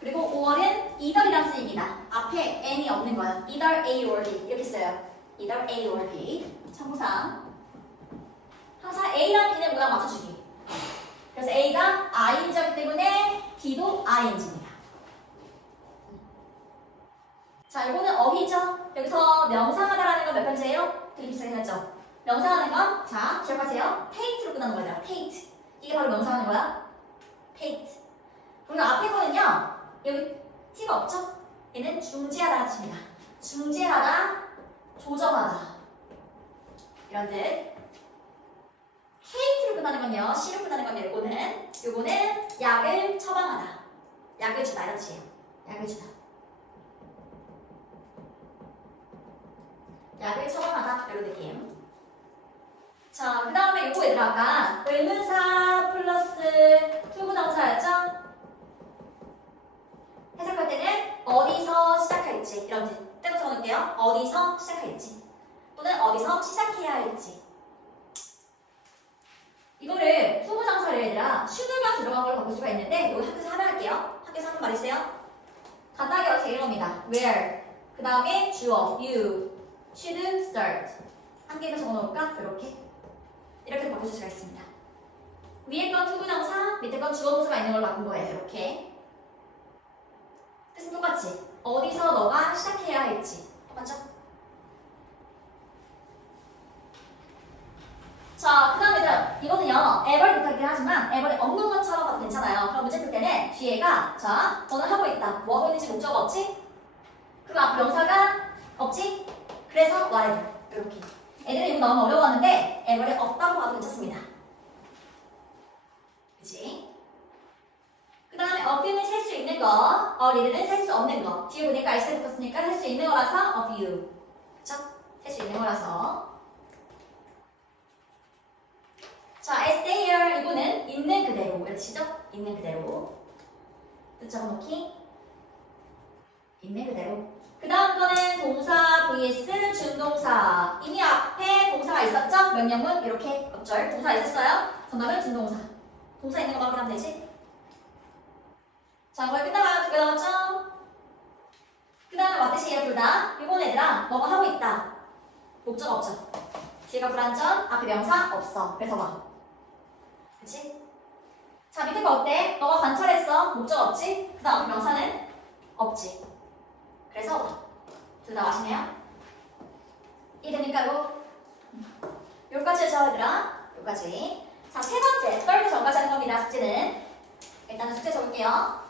그리고 5월은 either이라는 쓰입니다. 앞에 N이 없는 거야. either A or B 이렇게 써요. either A or B. 참고상. 항상 A랑 B는 문항 맞춰주기. 그래서 A가 ING이기 때문에 B도 ING입니다. 자, 이거는 어휘죠. 여기서 명사하다라는 건 몇 번째예요? 되게 비슷하게 했죠. 명사하는 건, 자, 기억하세요. paint로 끝나는 거예요. paint. 이게 바로 명사하는 거야. paint. 그리고 앞에 거는요, 여기 T가 없죠? 얘는 중재하다가 뜻입니다. 중재하다, 조정하다. 이런 뜻. paint로 끝나는 건요, C로 끝나는 건요, 요거는 약을 처방하다. 약을 주다, 이런 뜻이에요. 약을 주다. 약을 처방하다, 이런 느낌. 자, 그 다음에 요거 얘들아 아까 의문사 플러스 투부정사였죠? 해석할 때는 어디서 시작할지 이런 뜻 떼고 적어놓을게요. 어디서 시작할지 또는 어디서 시작해야 할지 이거를 투부정사를 얘들아 should가 들어간 걸로 바꿀 수가 있는데 이거 학교에서 하나 할게요. 학교에서 하는 말 있어요? 간단하게 어디서 이겁니다. where 그 다음에 주어 you should start 한 개만 적어놓을까? 이렇게 바꿀 수가 있습니다. 위에 건 투부정사, 밑에 건 주어동사가 있는 걸로 바꾼 거예요. 이렇게. 뜻은 똑같지? 어디서 너가 시작해야 할지. 똑같죠? 자, 그 다음에 이거는요. ever이 붙어있긴 하지만 ever이 없는 것처럼 봐도 괜찮아요. 그럼 문제 풀 때는 뒤에가 자, 너는 하고 있다. 뭐 하고 있는지 목적 없지? 그리고 앞에 명사가 없지? 그래서 whatever. 이렇게. 애들은 이거 너무 어려워하는데 ever이 없다고 봐도 괜찮습니다. 그치? 그 다음에 a few는 셀 수 있는 거, a little는 셀 수 없는 거. 뒤에 보니까 is에 붙었으니까 셀 수 있는 거라서 a few. 그쵸? 셀 수 있는 거라서. 자, as they are 이거는 있는 그대로. 이렇게 치죠? 있는 그대로. 뜻 적어놓기. 있는 그대로. 그 다음 거는 동사 vs 준동사. 이미 앞에 동사가 있었죠? 명령문 이렇게 어쩔 동사 있었어요? 정답은 준동사. 동사 있는 거 확인하면 되지? 자, 거의 끝나가요. 두 개 나왔죠? 그 다음에 왓뜻이에요, 둘 다. 이번 애들아, 뭐가 하고 있다. 목적 없죠? 뒤가 불완전, 앞에 명사 없어. 그래서 와. 그치? 자, 밑에 거 어때? 너가 관찰했어. 목적 없지? 그 다음 명사는 없지. 그래서 둘 다 마시네요. 될까요? 여기까지 해서 얘들아. 여기까지. 자, 세 번째. 떨기 전까지 하는 겁니다. 숙제는. 일단은 숙제 적을게요.